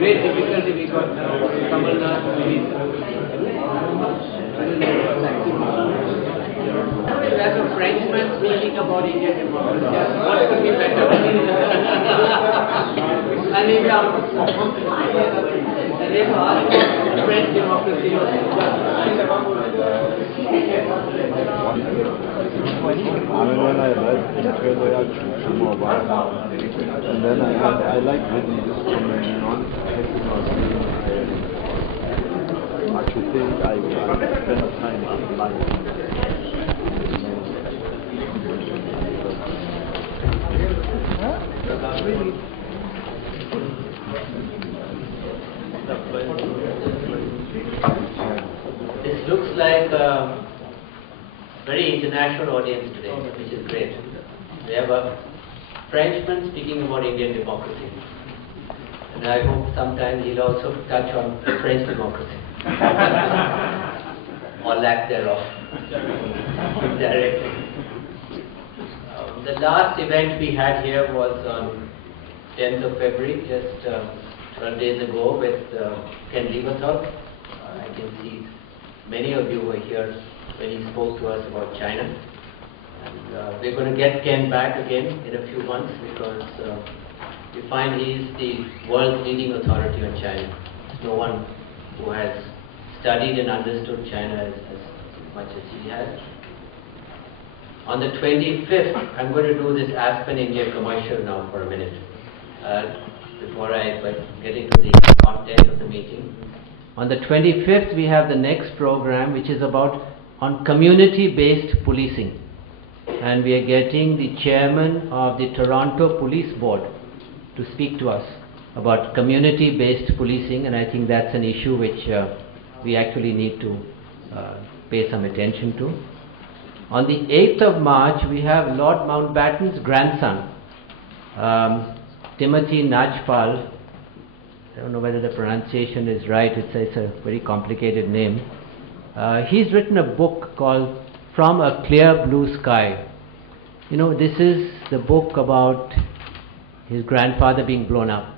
Great difficulty we got as a Frenchman speaking about Indian democracy, what could be better? I mean, French democracy. When I read Recherche more about and then I like reading this from a non-technical I actually think I spend time in life. This looks like a very international audience today, which is great. We have a Frenchman speaking about Indian democracy. And I hope sometime he'll also touch on French democracy. Or lack thereof. Directly. The last event we had here was on 10th of February, just 12 days ago, with Ken Leverthal. I can see many of you were here when he spoke to us about China. And we're going to get Ken back again in a few months because we find he's the world's leading authority on China. There's no one who has studied and understood China as much as he has. On the 25th, I'm going to do this Aspen India commercial now for a minute before I get into the content of the meeting. On the 25th, we have the next program, which is about on community-based policing. And we are getting the chairman of the Toronto Police Board to speak to us about community-based policing, and I think that's an issue which we actually need to pay some attention to. On the 8th of March, we have Lord Mountbatten's grandson, Timothy Najpal. I don't know whether the pronunciation is right, it's a very complicated name. He's written a book called From a Clear Blue Sky. You know, this is the book about his grandfather being blown up.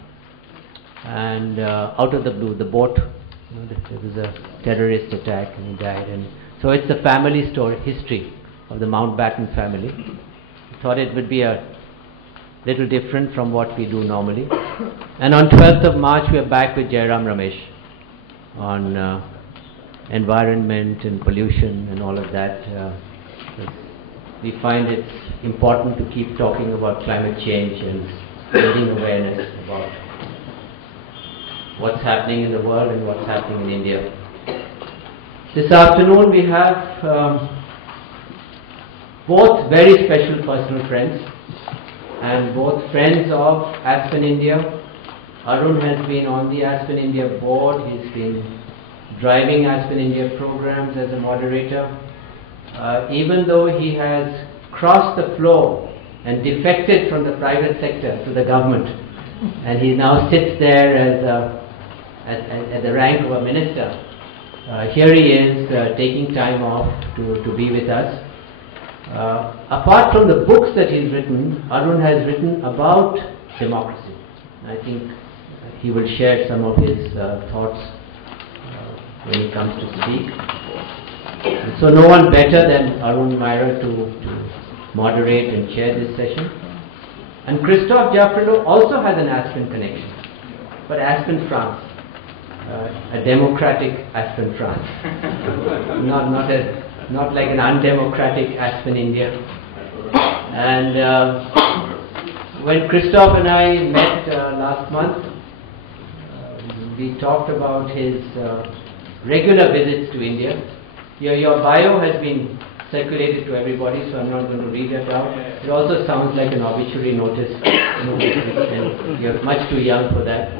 And out of the blue, the boat, you know, there was a terrorist attack and he died. And so it's the family story, history of the Mountbatten family. I thought it would be a little different from what we do normally. And on 12th of March, we are back with Jairam Ramesh on environment and pollution and all of that. We find it's important to keep talking about climate change and building awareness about what's happening in the world and what's happening in India. This afternoon we have both very special personal friends and both friends of Aspen India. Arun has been on the Aspen India board. He's been driving Aspen India programs as a moderator. Even though he has crossed the floor and defected from the private sector to the government, and he now sits there at the rank of a minister, here he is taking time off to be with us. Apart from the books that he's written, Arun has written about democracy. I think he will share some of his thoughts when he comes to speak. So no one better than Arun Myra to moderate and chair this session. And Christophe Jaffrelot also has an Aspen connection, but Aspen, France, a democratic Aspen, France, not like an undemocratic Aspen, India. And when Christophe and I met last month, we talked about his regular visits to India. Your bio has been circulated to everybody, so I'm not going to read that out. It also sounds like an obituary notice, and you're much too young for that.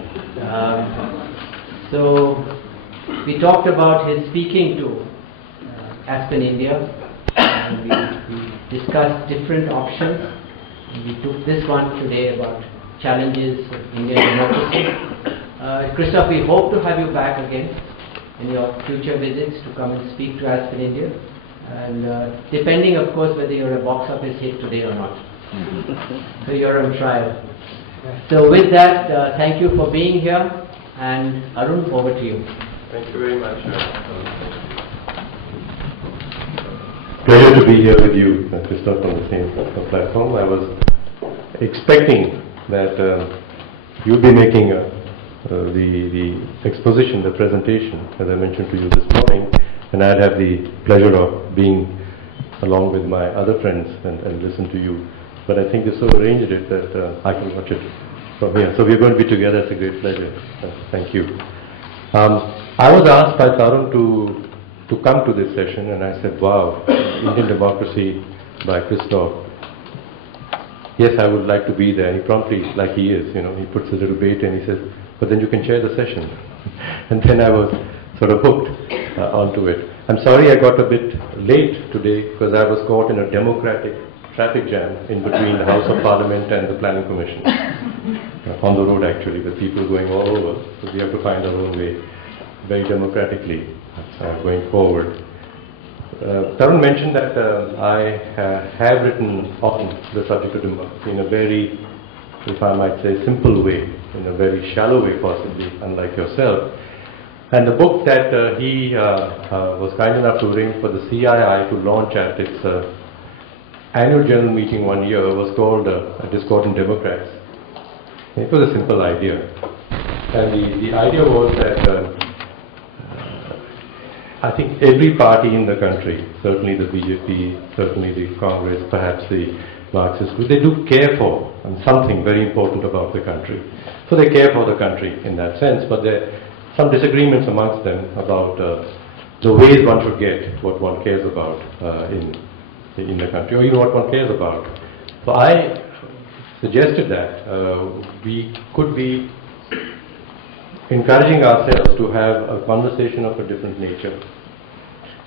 So we talked about his speaking to Aspen, India, and we discussed different options. And we took this one today about challenges of Indian democracy. Christophe, we hope to have you back again in your future visits to come and speak to Aspen, India. And depending, of course, whether you're a box office hit today or not. So you're on trial. So with that, thank you for being here. And Arun, over to you. Thank you very much. Pleasure to be here with you, Christophe, on the same platform. I was expecting that you'll be making the exposition, the presentation, as I mentioned to you this morning, and I'd have the pleasure of being along with my other friends and listen to you. But I think you so arranged it that I can watch it from here. So we're going to be together. It's a great pleasure. Thank you. I was asked by Tarun to come to this session, and I said, wow, Indian Democracy by Christophe. Yes, I would like to be there. And he promptly, like he is, he puts a little bait and he says, but then you can chair the session. And then I was sort of hooked onto it. I'm sorry I got a bit late today because I was caught in a democratic traffic jam in between the House of Parliament and the Planning Commission. On the road actually, with people going all over. So we have to find our own way very democratically going forward. Tarun mentioned that I have written on the subject of democracy in a very, if I might say, simple way, in a very shallow way possibly, unlike yourself. And the book that he was kind enough to arrange for the CII to launch at its annual general meeting one year was called Discordant Democrats. It was a simple idea. And the idea was that I think every party in the country, certainly the BJP, certainly the Congress, perhaps the Marxist group, they do care for something very important about the country. So they care for the country in that sense, but there are some disagreements amongst them about the ways one should get what one cares about in the country, or even what one cares about. So I suggested that we could be encouraging ourselves to have a conversation of a different nature.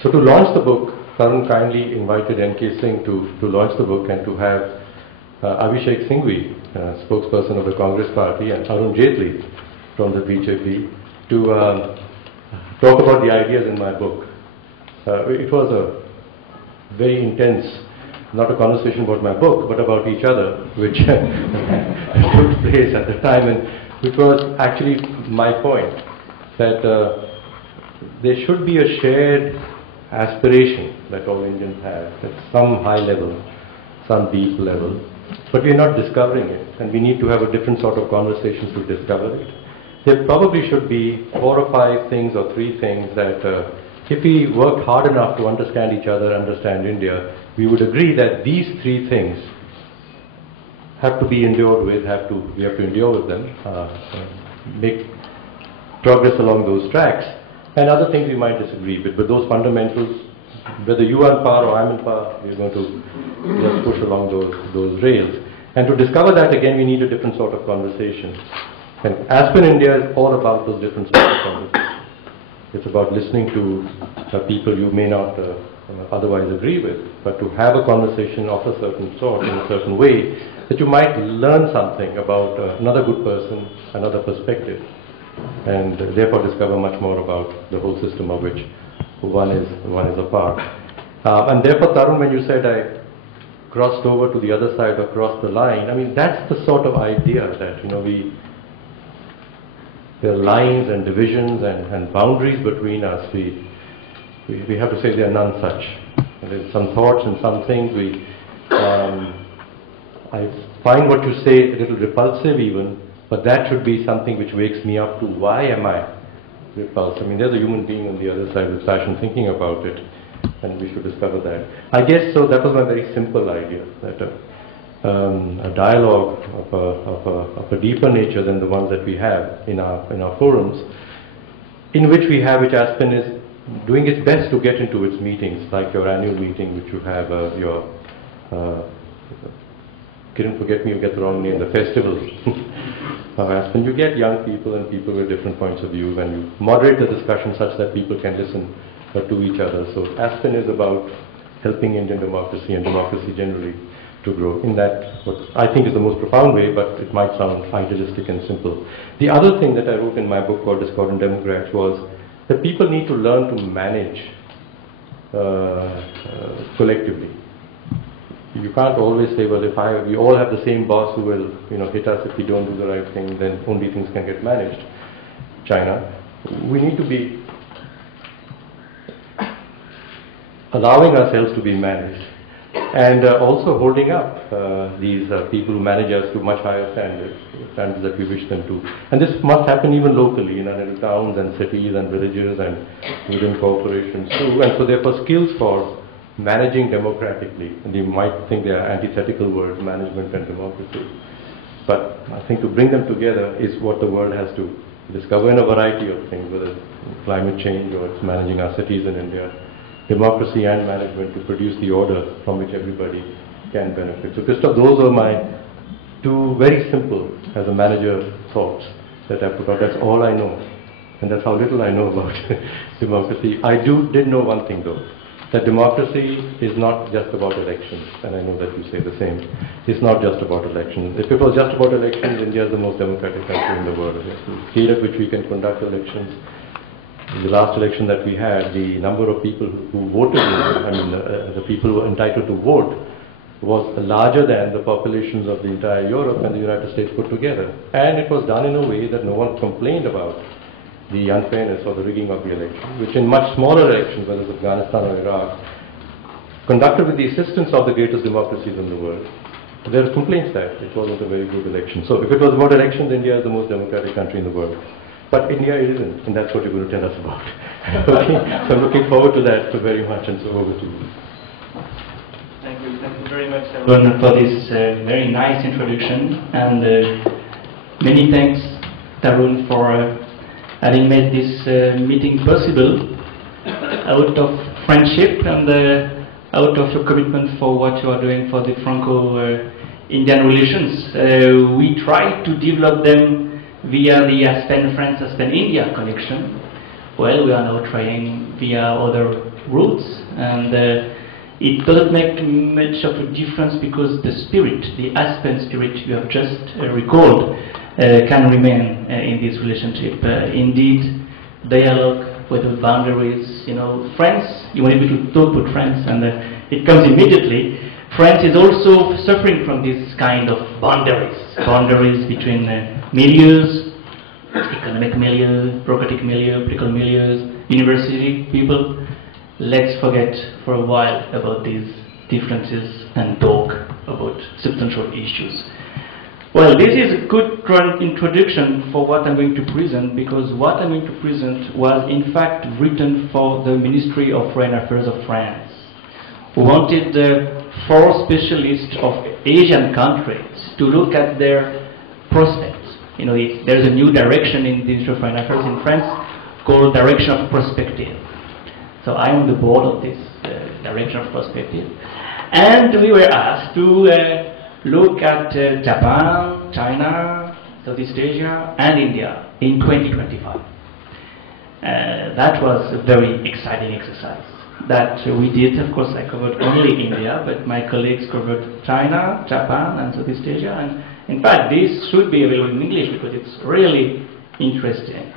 So to launch the book, Tarun kindly invited N.K. Singh to launch the book and to have Abhishek Singhvi, spokesperson of the Congress Party, and Arun Jaitley from the BJP to talk about the ideas in my book. It was a very intense, not a conversation about my book, but about each other, which took place at the time, and which was actually my point, that there should be a shared aspiration that all Indians have at some high level, some deep level, but we are not discovering it, and we need to have a different sort of conversations to discover it. There probably should be 4 or 5 things or 3 things that if we worked hard enough to understand each other, understand India, we would agree that these 3 things have to be endured with, we have to endure with them, make progress along those tracks. And other things we might disagree with, but those fundamentals, whether you are in power or I'm in power, we're going to just push along those rails. And to discover that again, we need a different sort of conversation. And Aspen India is all about those different sorts of conversations. It's about listening to people you may not otherwise agree with, but to have a conversation of a certain sort, in a certain way, that you might learn something about another good person, another perspective, and therefore discover much more about the whole system of which one is a part. And therefore, Tarun, when you said I crossed over to the other side or crossed the line, I mean, that's the sort of idea that, there are lines and divisions and boundaries between us. We have to say there are none such. And there's some thoughts and some things I find what you say a little repulsive even, but that should be something which wakes me up to why am I repulsed. I mean, there's a human being on the other side with passion thinking about it, and we should discover that. I guess so. That was my very simple idea, that a dialogue of a deeper nature than the ones that we have in our forums, in which Aspen is doing its best to get into its meetings, like your annual meeting, which you have forget me, you get the wrong name, the festival of Aspen. You get young people and people with different points of view, and you moderate the discussion such that people can listen to each other. So Aspen is about helping Indian democracy and democracy generally to grow in that, what I think is the most profound way, but it might sound idealistic and simple. The other thing that I wrote in my book called Discordant Democrats was that people need to learn to manage collectively. You can't always say, well, we all have the same boss who will, hit us if we don't do the right thing, then only things can get managed. China, we need to be allowing ourselves to be managed, and also holding up these people who manage us to much higher standards that we wish them to. And this must happen even locally in our little towns and cities and villages and within corporations too. And so therefore skills for managing democratically, and you might think they are antithetical words, management and democracy, but I think to bring them together is what the world has to discover in a variety of things, whether it's climate change or it's managing our cities in India, democracy and management, to produce the order from which everybody can benefit. So Christophe, those are my two very simple, as a manager, thoughts that I put out. That's all I know, and that's how little I know about democracy. I did know one thing though, that democracy is not just about elections, and I know that you say the same. It's not just about elections. If it was just about elections, India is the most democratic country in the world. The speed at which we can conduct elections. In the last election that we had, the number of people who voted, the people who were entitled to vote, was larger than the populations of the entire Europe and the United States put together. And it was done in a way that no one complained about the unfairness or the rigging of the election, which in much smaller elections, whether it's Afghanistan or Iraq, conducted with the assistance of the greatest democracies in the world. There are complaints that it wasn't a very good election. So if it was about elections, India is the most democratic country in the world. But India isn't, and that's what you're going to tell us about. Okay? So I'm looking forward to that very much, and so over to you. Thank you very much, everyone, for this very nice introduction, and many thanks, Tarun, for having made this meeting possible out of friendship and out of your commitment for what you are doing for the Franco-Indian relations. We try to develop them via the Aspen France, Aspen India connection. Well, we are now trying via other routes, and it doesn't make much of a difference because the spirit, the Aspen spirit you have just recalled, can remain in this relationship. Indeed, dialogue without boundaries. France, you want to talk with France, and it comes immediately. France is also suffering from this kind of boundaries between milieus, economic milieu, bureaucratic milieu, political milieus, university people. Let's forget for a while about these differences and talk about substantial issues. Well, this is a good introduction for what I'm going to present, because what I'm going to present was in fact written for the Ministry of Foreign Affairs of France, who wanted 4 specialists of Asian countries to look at their prospects. There's a new direction in the Ministry of Foreign Affairs in France called Direction of Prospective. So I'm on the board of this Direction of Prospective, and we were asked to look at Japan, China, Southeast Asia, and India in 2025. That was a very exciting exercise that we did. Of course, I covered only India, but my colleagues covered China, Japan, and Southeast Asia. And in fact, this should be available in English because it's really interesting.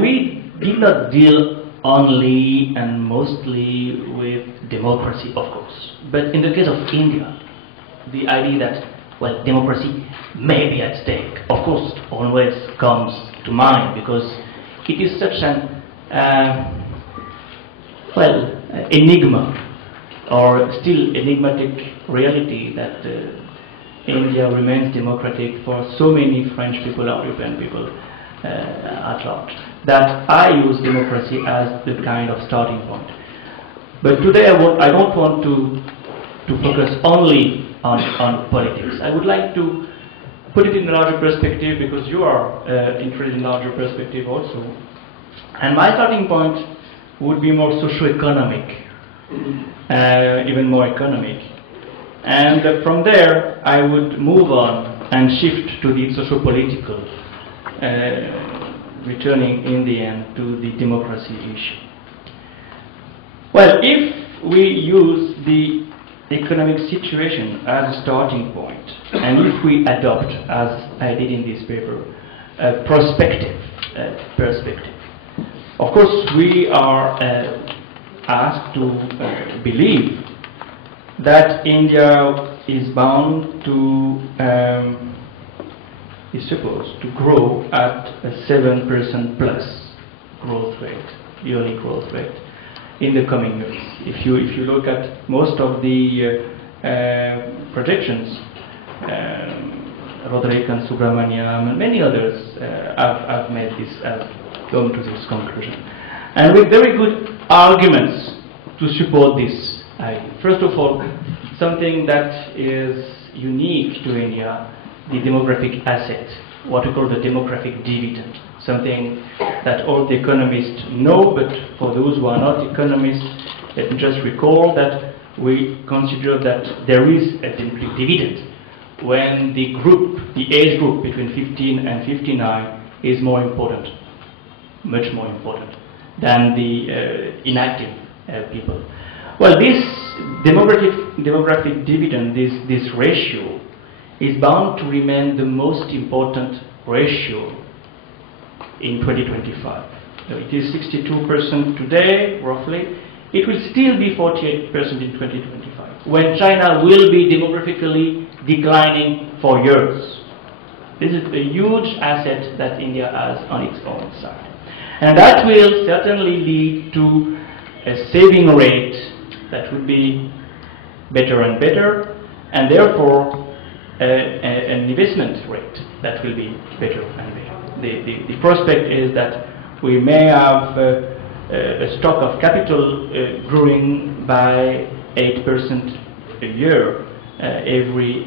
We did not deal only and mostly with democracy, of course, but in the case of India, the idea that, well, democracy may be at stake, of course, always comes to mind, because it is such an enigma, or still enigmatic reality, that India remains democratic for so many French people or European people at large, that I use democracy as the kind of starting point. But today I don't want to focus only on politics. I would like to put it in a larger perspective, because you are interested in larger perspective also. And my starting point would be more socio-economic, even more economic. And from there, I would move on and shift to the socio-political, returning in the end to the democracy issue. Well, if we use the economic situation as a starting point, and if we adopt, as I did in this paper, a prospective perspective, of course we are asked to believe that India is bound to, is supposed to grow at a 7% plus growth rate, yearly growth rate, in the coming years. If you look at most of the projections, Roderick and Subramaniam and many others have made this, have come to this conclusion, and with very good arguments to support this. First of all, something that is unique to India, the demographic asset, what we call the demographic dividend, something that all the economists know, but for those who are not economists, let me just recall that we consider that there is a demographic dividend when the age group between 15 and 59 is more important, much more important than the inactive people. Well, this demographic dividend, this ratio, is bound to remain the most important ratio in 2025. So it is 62% today, roughly. It will still be 48% in 2025, when China will be demographically declining for years. This is a huge asset that India has on its own side. And that will certainly lead to a saving rate that would be better and better, and therefore an investment rate that will be better and better. The prospect is that we may have a stock of capital growing by 8% a year every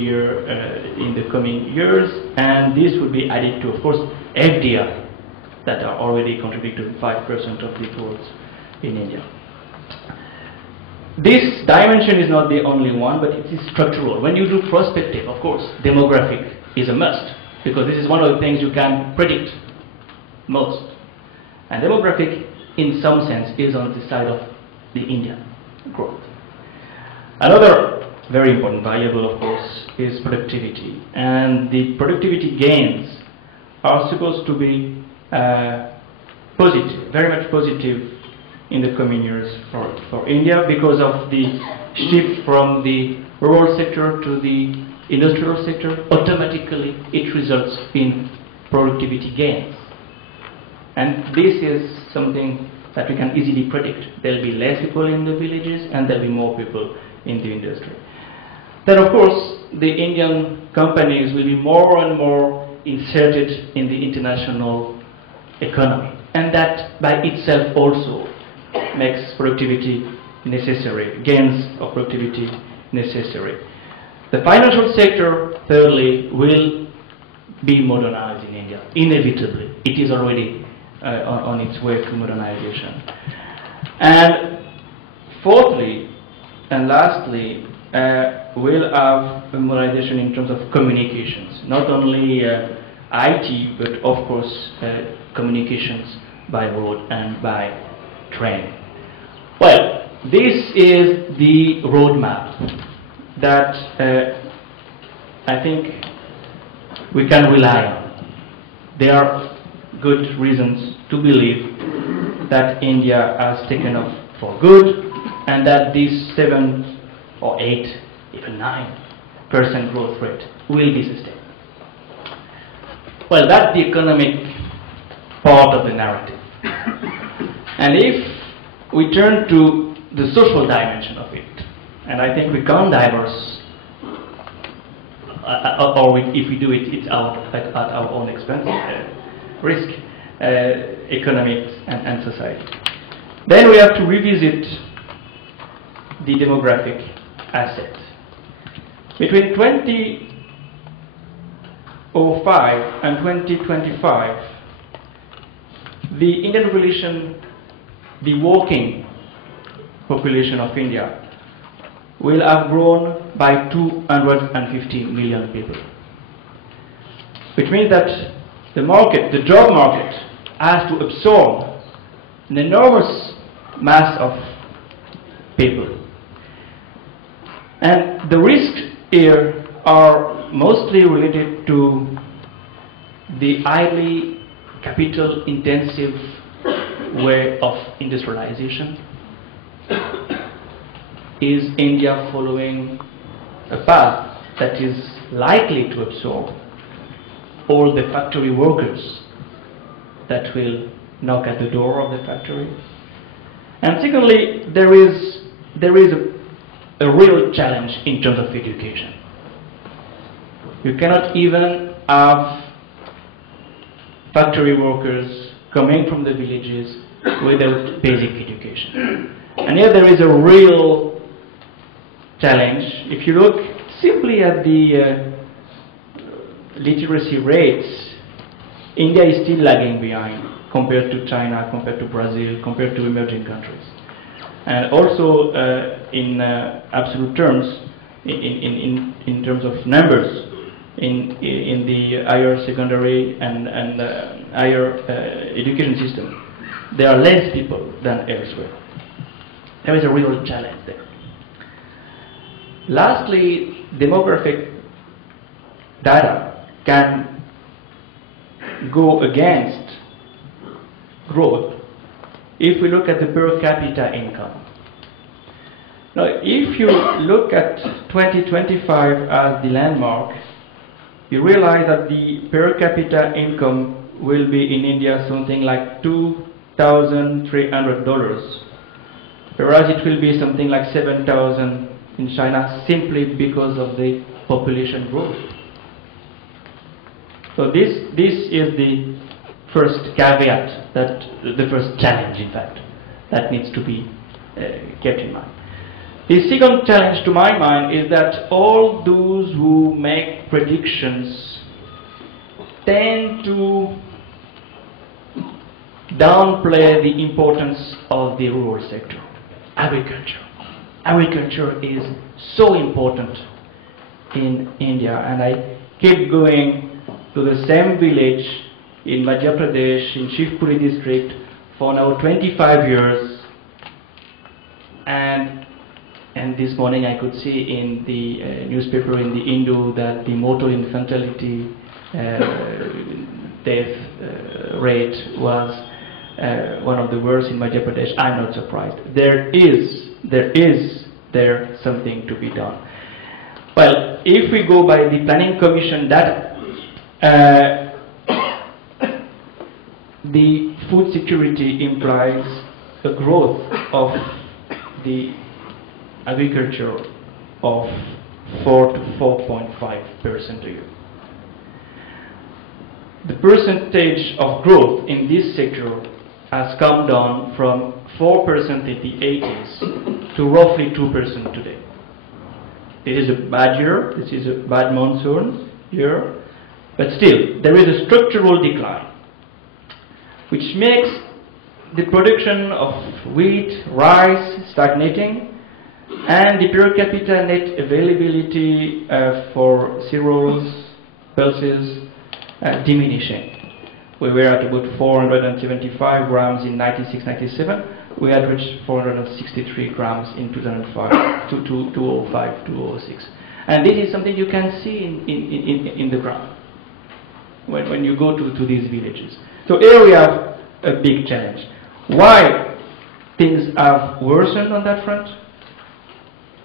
year in the coming years, and this will be added to, of course, FDI that are already contributing to 5% of the growth in India. This dimension is not the only one, but it is structural. When you do prospective, of course, demographic is a must, because this is one of the things you can predict most. And demographic, in some sense, is on the side of the Indian growth. Another very important variable, of course, is productivity. And the productivity gains are supposed to be positive, very much positive in the coming years for India, because of the shift from the rural sector to the industrial sector. Automatically it results in productivity gains, and this is something that we can easily predict. There will be less people in the villages and there will be more people in the industry. Then, of course, the Indian companies will be more and more inserted in the international economy, and that by itself also makes productivity necessary, gains of productivity necessary. The financial sector, thirdly, will be modernized in India, inevitably. It is already on its way to modernization. And fourthly and lastly, we'll have a modernization in terms of communications, not only IT, but of course communications by road and by train. Well, this is the roadmap that I think we can rely on. There are good reasons to believe that India has taken off for good, and that this 7 or 8, even 9% growth rate will be sustained. Well, that's the economic part of the narrative. And if we turn to the social dimension of it, and I think we can't divorce, if we do it, it's at our own expense, risk, economics and society. Then we have to revisit the demographic asset. Between 2005 and 2025, the Indian population, the working population of India, will have grown by 250 million people. Which means that the market, the job market, has to absorb an enormous mass of people. And the risks here are mostly related to the highly capital intensive way of industrialization. Is India following a path that is likely to absorb all the factory workers that will knock at the door of the factory? And secondly, there is a real challenge in terms of education. You cannot even have factory workers coming from the villages without basic education. And here there is a real challenge. If you look simply at the literacy rates, India is still lagging behind compared to China, compared to Brazil, compared to emerging countries. And also in absolute terms, in terms of numbers, in the higher secondary and higher education system, there are less people than elsewhere. There is a real challenge there. Lastly, demographic data can go against growth if we look at the per capita income. Now, if you look at 2025 as the landmark, you realize that the per capita income will be in India something like $2,300, whereas it will be something like 7,000 in China simply because of the population growth. So this is the first caveat, that the first challenge, in fact, that needs to be kept in mind. The second challenge to my mind is that all those who make predictions tend to downplay the importance of the rural sector, agriculture. Agriculture is so important in India, and I keep going to the same village in Madhya Pradesh, in Shivpuri district, for now 25 years, and this morning I could see in the newspaper in the Hindu that the mortal infantility death rate was one of the worst in Madhya Pradesh. I'm not surprised. There is something to be done. Well, if we go by the Planning Commission data, the food security implies a growth of the agriculture of 4 to 4.5% a year. The percentage of growth in this sector has come down from 4% in the 80s to roughly 2% today. This is a bad year, this is a bad monsoon year, but still, there is a structural decline, which makes the production of wheat, rice stagnating, and the per capita net availability for cereals, pulses, diminishing. We were at about 475 grams in 96-97. We had reached 463 grams in 2005, 2005, 2006. And this is something you can see in the ground when you go to these villages. So here we have a big challenge. Why things have worsened on that front?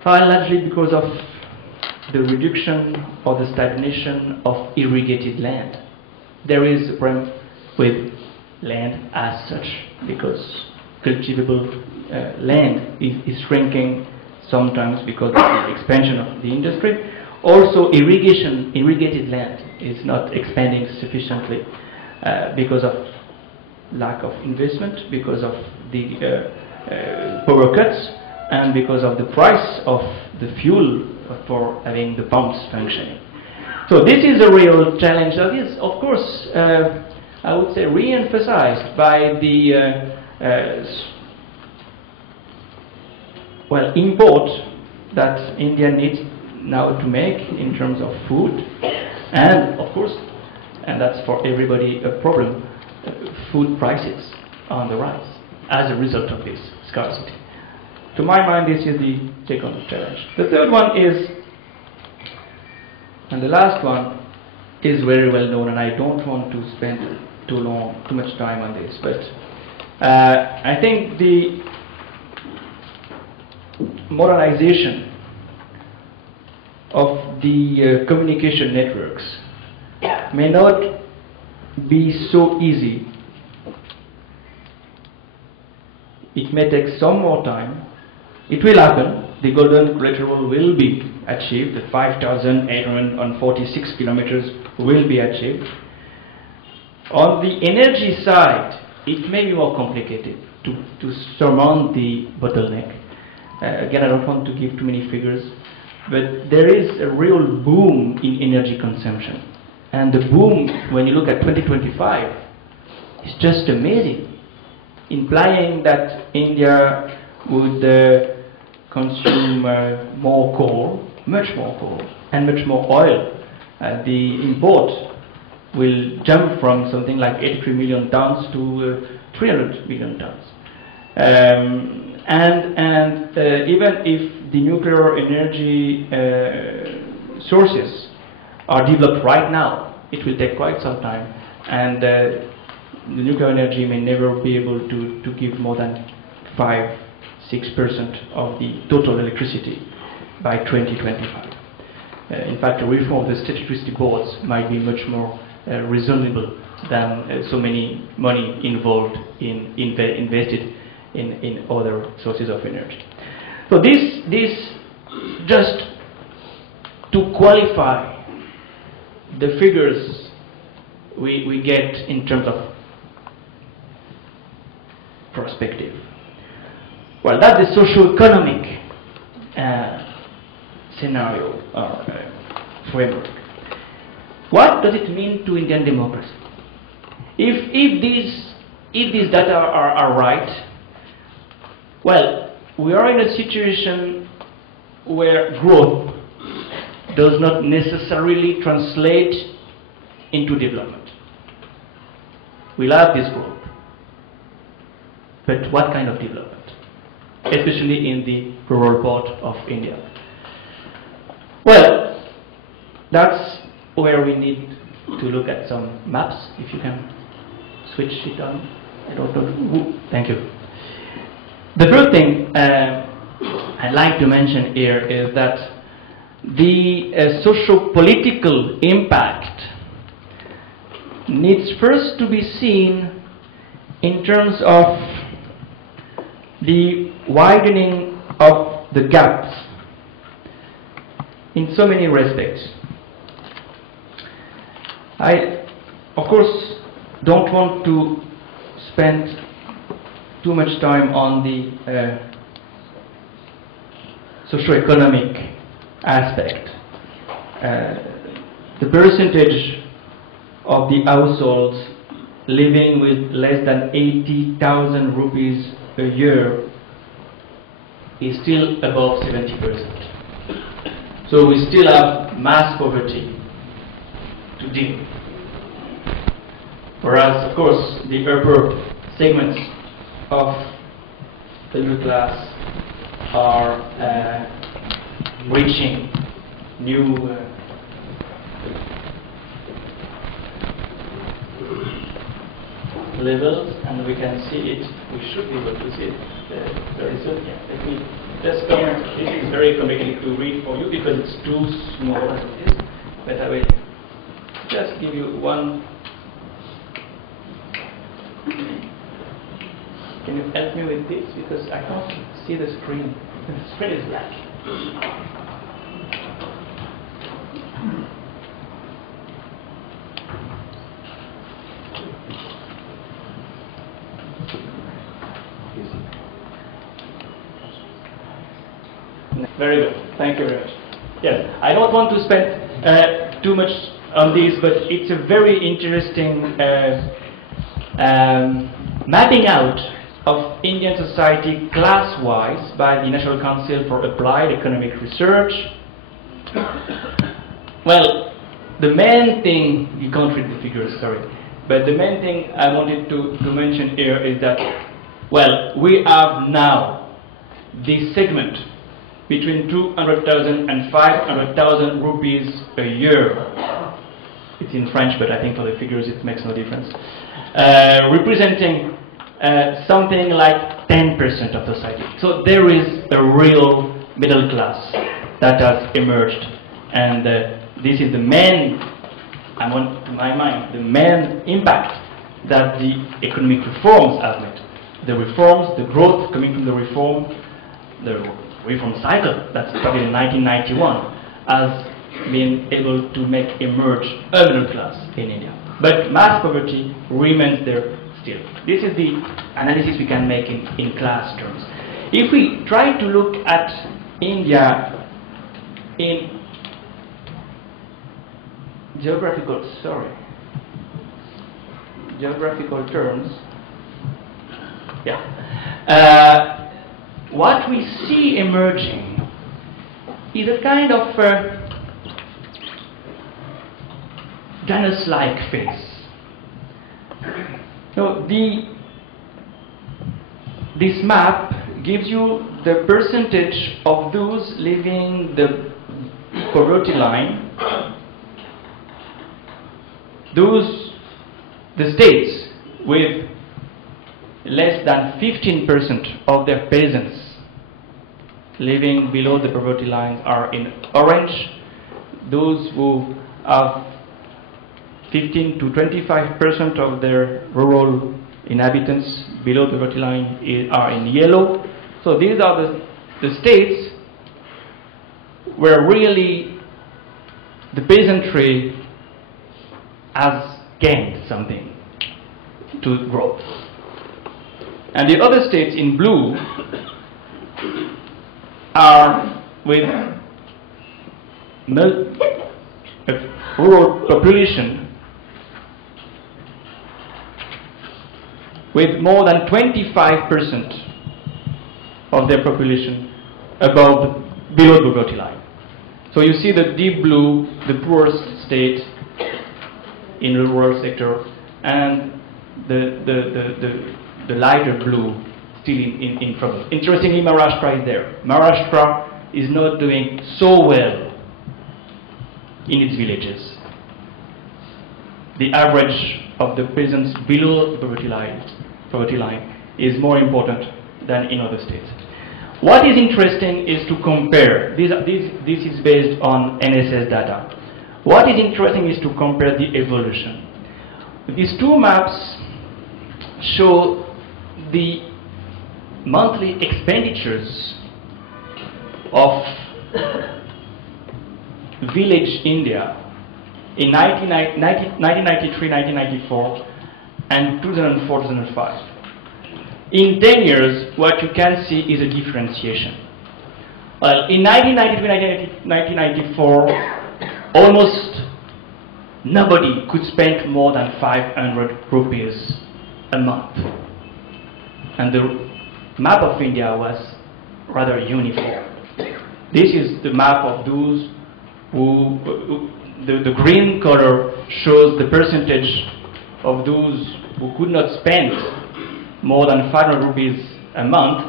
Largely because of the reduction or the stagnation of irrigated land. there is a problem with land as such, because cultivable land is shrinking sometimes because of the expansion of the industry. Also, irrigated land is not expanding sufficiently because of lack of investment, because of the power cuts, and because of the price of the fuel for having the pumps functioning. So this is a real challenge that is, of course, I would say re-emphasized by the import that India needs now to make in terms of food, and of course, and that's for everybody a problem, food prices are on the rise as a result of this scarcity. To my mind, this is the second challenge. The third one is, and the last one is very well known, and I don't want to spend too much time on this, but I think the modernization of the communication networks may not be so easy. It may take some more time. It will happen. The golden collateral will be achieved. The 5,846 kilometers will be achieved. On the energy side, it may be more complicated to surmount the bottleneck. Again, I don't want to give too many figures, but there is a real boom in energy consumption. And the boom, when you look at 2025, is just amazing, implying that India would consume more coal, much more coal, and much more oil. The import will jump from something like 83 million tons to 300 million tons. Even if the nuclear energy sources are developed right now, it will take quite some time, and the nuclear energy may never be able to give more than 5-6% of the total electricity by 2025. In fact, a reform of the state electricity boards might be much more reasonable than so many money involved invested in other sources of energy. So this just to qualify the figures we get in terms of perspective. Well, that's the socio-economic scenario or framework. What does it mean to Indian democracy? If these data are right, well, we are in a situation where growth does not necessarily translate into development. We'll have this growth, but what kind of development? Especially in the rural part of India. Well, that's where we need to look at some maps. If you can switch it on. I don't know. Thank you. The first thing I'd like to mention here is that the socio-political impact needs first to be seen in terms of the widening of the gaps in so many respects. I, of course, don't want to spend too much time on the socio-economic aspect. The percentage of the households living with less than 80,000 rupees a year is still above 70%. So we still have mass poverty to deal with. Whereas, of course, the upper segments of the middle class are reaching new levels, and we can see it. We should be able to see it very soon. Yeah, let me just comment. This is very complicated to read for you because it's too small as it is, but I will just give you one Can you help me with this? Because I can't see the screen. The screen is black. Very good. Thank you very much. Yes, I don't want to spend too much on this, but it's a very interesting mapping out of Indian society class-wise by the National Council for Applied Economic Research. Well, the main thing, you can't read the figures, sorry, but the main thing I wanted to mention here is that, well, we have now this segment between 200,000 and 500,000 rupees a year. It's in French, but I think for the figures it makes no difference. Representing something like 10% of society. So there is a real middle class that has emerged, and this is the main, to my mind, the main impact that the economic reforms have made. The reforms, the growth coming from the reform cycle that started in 1991 has been able to make emerge a middle class in India. But mass poverty remains there still. This is the analysis we can make in class terms. If we try to look at India in geographical terms, what we see emerging is a kind of Janus-like phase. So this map gives you the percentage of those living the poverty line, the states with less than 15% of their peasants living below the poverty line are in orange. Those who have 15 to 25% of their rural inhabitants below the poverty line are in yellow. So these are the states where really the peasantry has gained something to grow. And the other states in blue are with a rural population with more than 25% of their population below the poverty line. So you see the deep blue, the poorest state in the rural sector, and the lighter blue still in trouble. Interestingly, Maharashtra is there. Maharashtra is not doing so well in its villages. The average of the peasants below the poverty line is more important than in other states. What is interesting is to compare. This is based on NSS data. What is interesting is to compare the evolution. These two maps show the monthly expenditures of village India in 1993, 1994 and 2004, 2005. In 10 years, what you can see is a differentiation. Well, in 1993, 1994, almost nobody could spend more than 500 rupees a month. And the map of India was rather uniform. This is the map of those who, the green color shows the percentage of those who could not spend more than 500 rupees a month,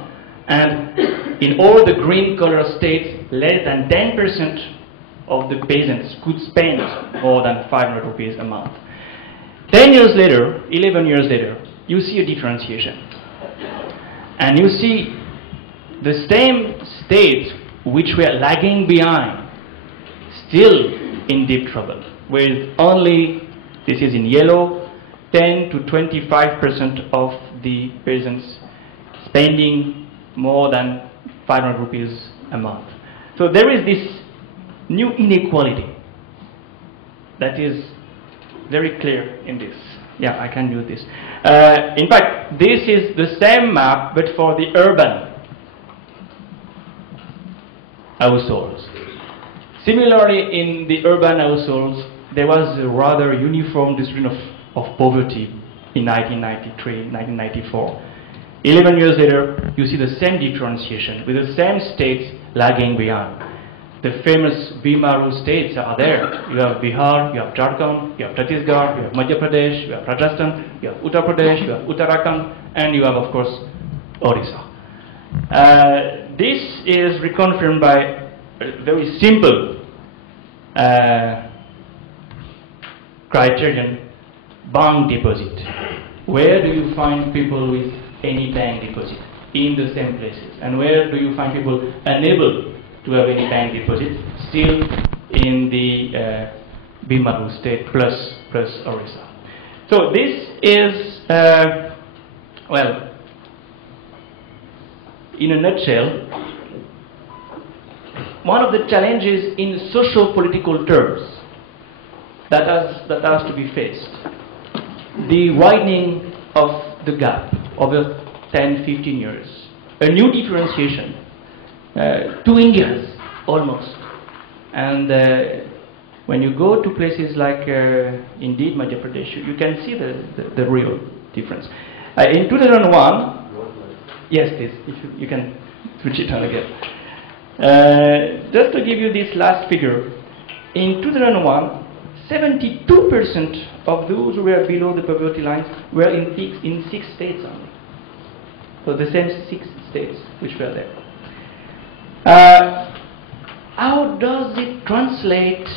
and in all the green color states, less than 10% of the peasants could spend more than 500 rupees a month. 10 years later, 11 years later, you see a differentiation. And you see the same states which were lagging behind, still in deep trouble, with only, this is in yellow, 10 to 25% of the peasants spending more than 500 rupees a month. So there is this new inequality that is very clear in this. Yeah, I can use this. In fact, this is the same map but for the urban households. Similarly, in the urban households, there was a rather uniform distribution of poverty in 1993, 1994. 11 years later, you see the same differentiation, with the same states lagging behind. The famous Bimaru states are there. You have Bihar, you have Jharkhand, you have Chhattisgarh, you have Madhya Pradesh, you have Rajasthan, you have Uttar Pradesh, you have Uttarakhand, and you have, of course, Orissa. This is reconfirmed by a very simple criterion: bank deposit. Where do you find people with any bank deposit? In the same places. And where do you find people unable to have any bank deposit? Still in the Bimaru state plus Orissa. So this is, well, in a nutshell, one of the challenges in social-political terms that has to be faced. The widening of the gap over 10-15 years. A new differentiation. 2 Indias, almost. And when you go to places like, indeed, Madhya Pradesh, you can see the real difference. In 2001, yes, please, if you can switch it on again. Just to give you this last figure, in 2001, 72% of those who were below the poverty lines were in 6 states only. So the same 6 states which were there. How does it translate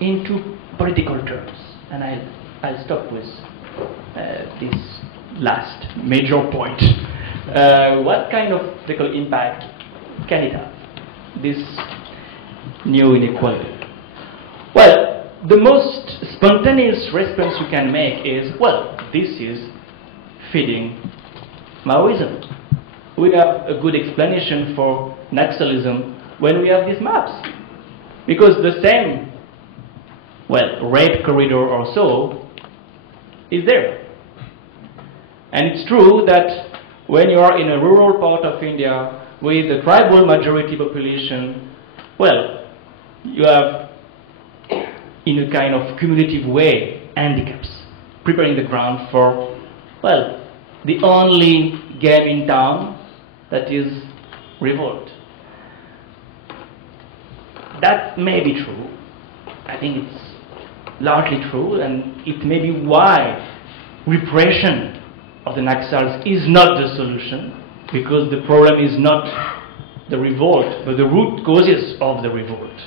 into political terms? And I'll stop with this last major point. What kind of political impact can it have, this new inequality? Well, the most spontaneous response you can make is, well, this is feeding Maoism. We have a good explanation for Naxalism when we have these maps. Because the same, well, red corridor or so is there. And it's true that when you are in a rural part of India with a tribal majority population, well, you have, in a kind of cumulative way, handicaps, preparing the ground for, well, the only game in town, that is revolt. That may be true. I think it's largely true, and it may be why repression of the Naxals is not the solution, because the problem is not the revolt, but the root causes of the revolt.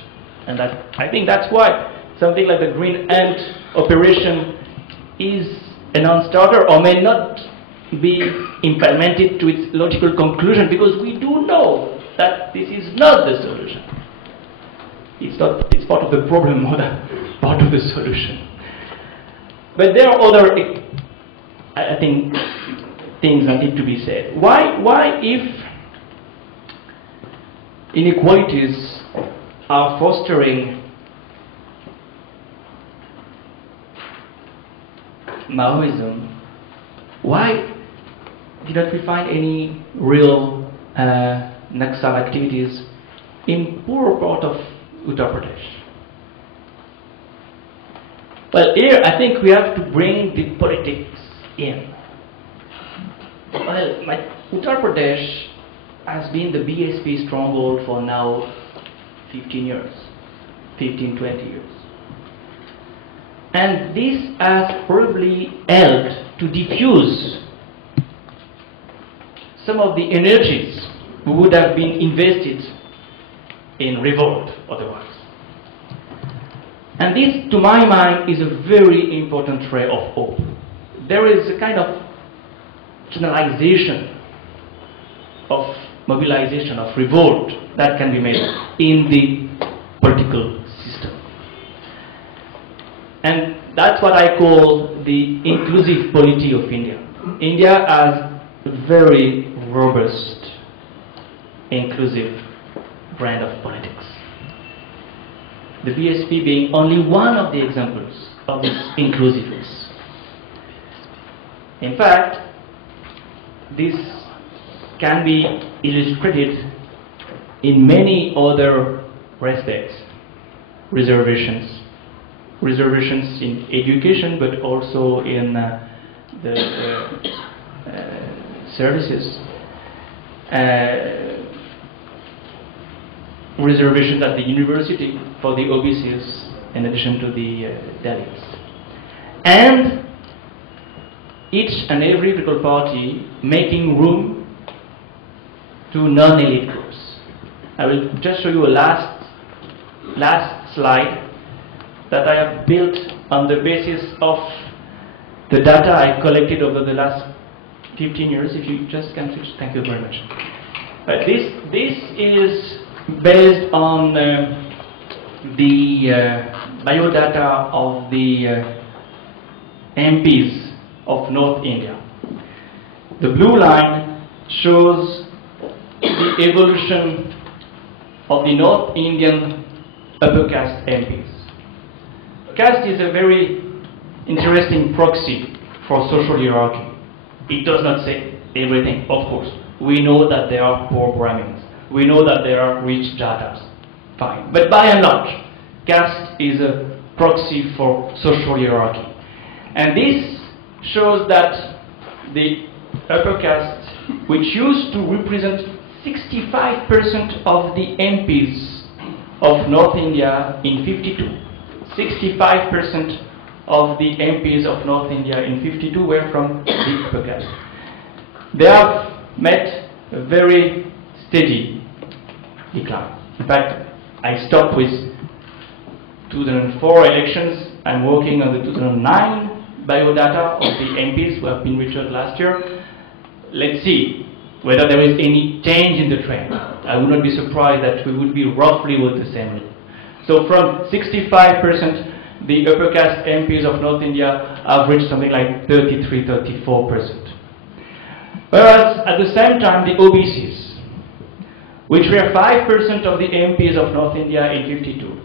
And that, I think that's why something like the Green Ant operation is a non-starter, or may not be implemented to its logical conclusion, because we do know that this is not the solution. It's part of the problem more than part of the solution. But there are other, I think, things that need to be said. Why if inequalities are fostering Maoism, why did we find any real Naxal activities in poorer part of Uttar Pradesh? Well, here I think we have to bring the politics in. Well, Uttar Pradesh has been the BSP stronghold for now 15 years, 15, 20 years. And this has probably helped to diffuse some of the energies who would have been invested in revolt otherwise. And this, to my mind, is a very important ray of hope. There is a kind of generalization of mobilization, of revolt that can be made in the political system. And that that's what I call the inclusive polity of India. India has a very robust, inclusive brand of politics. The BSP being only one of the examples of this inclusiveness. In fact, this can be illustrated in many other respects. Reservations in education, but also in the services. Reservations at the university for the OBCs in addition to the Dalits. And each and every political party making room to non-elite groups. I will just show you a last slide that I have built on the basis of the data I collected over the last 15 years. If you just can switch, thank you very much. This is based on the biodata of the MPs of North India. The blue line shows the evolution of the North Indian upper caste MPs. Caste is a very interesting proxy for social hierarchy. It does not say everything, of course. We know that there are poor Brahmins. We know that there are rich Jatas. Fine. But by and large, caste is a proxy for social hierarchy. And this shows that the upper caste, which used to represent 65% of the MPs of North India in 52, 65% of the MPs of North India in 52 were from the upper caste. They have met a very steady decline. In fact, I stopped with 2004 elections. I'm working on the 2009 biodata of the MPs who have been reached last year. Let's see whether there is any change in the trend. I would not be surprised that we would be roughly with the same level. So from 65%, the upper caste MPs of North India have reached something like 33, 34%. Whereas at the same time, the OBCs, which were 5% of the MPs of North India in 52,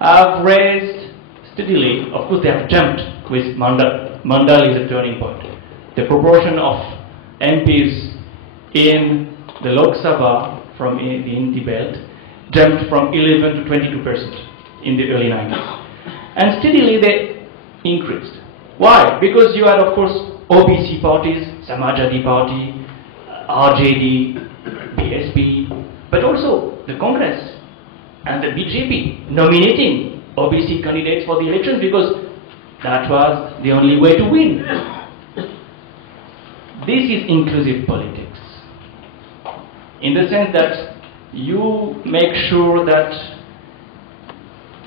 have raised steadily. Of course, they have jumped with Mandal. Mandal is a turning point. The proportion of MPs in the Lok Sabha from the Hindi belt jumped from 11 to 22% in the early 90s. And steadily they increased. Why? Because you had, of course, OBC parties, Samajwadi Party, RJD, BSP, but also the Congress and the BJP nominating OBC candidates for the elections because that was the only way to win. This is inclusive politics, in the sense that you make sure that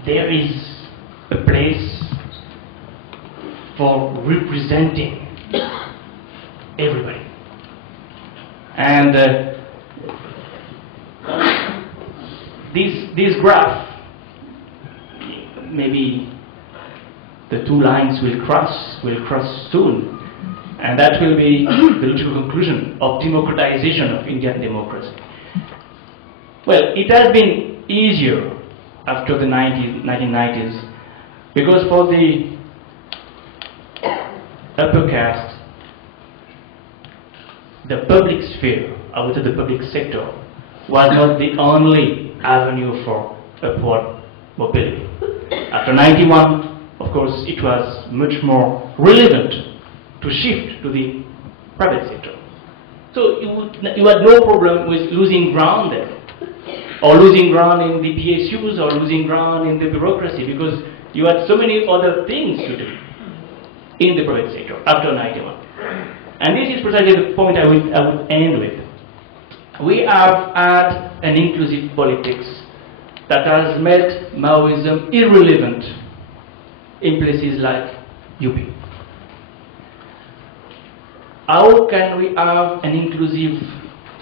there is a place for representing everybody. And this graph, maybe the two lines will cross soon, and that will be the logical conclusion of democratization of Indian democracy. Well, it has been easier after the 1990s, because for the upper caste, the public sphere, I would say the public sector, was not the only avenue for upward mobility. After 91, of course, it was much more relevant to shift to the private sector. So you had no problem with losing ground there, or losing ground in the PSUs, or losing ground in the bureaucracy, because you had so many other things to do in the private sector after 91. And this is precisely the point I would end with. We have had an inclusive politics that has made Maoism irrelevant in places like UP. How can we have an inclusive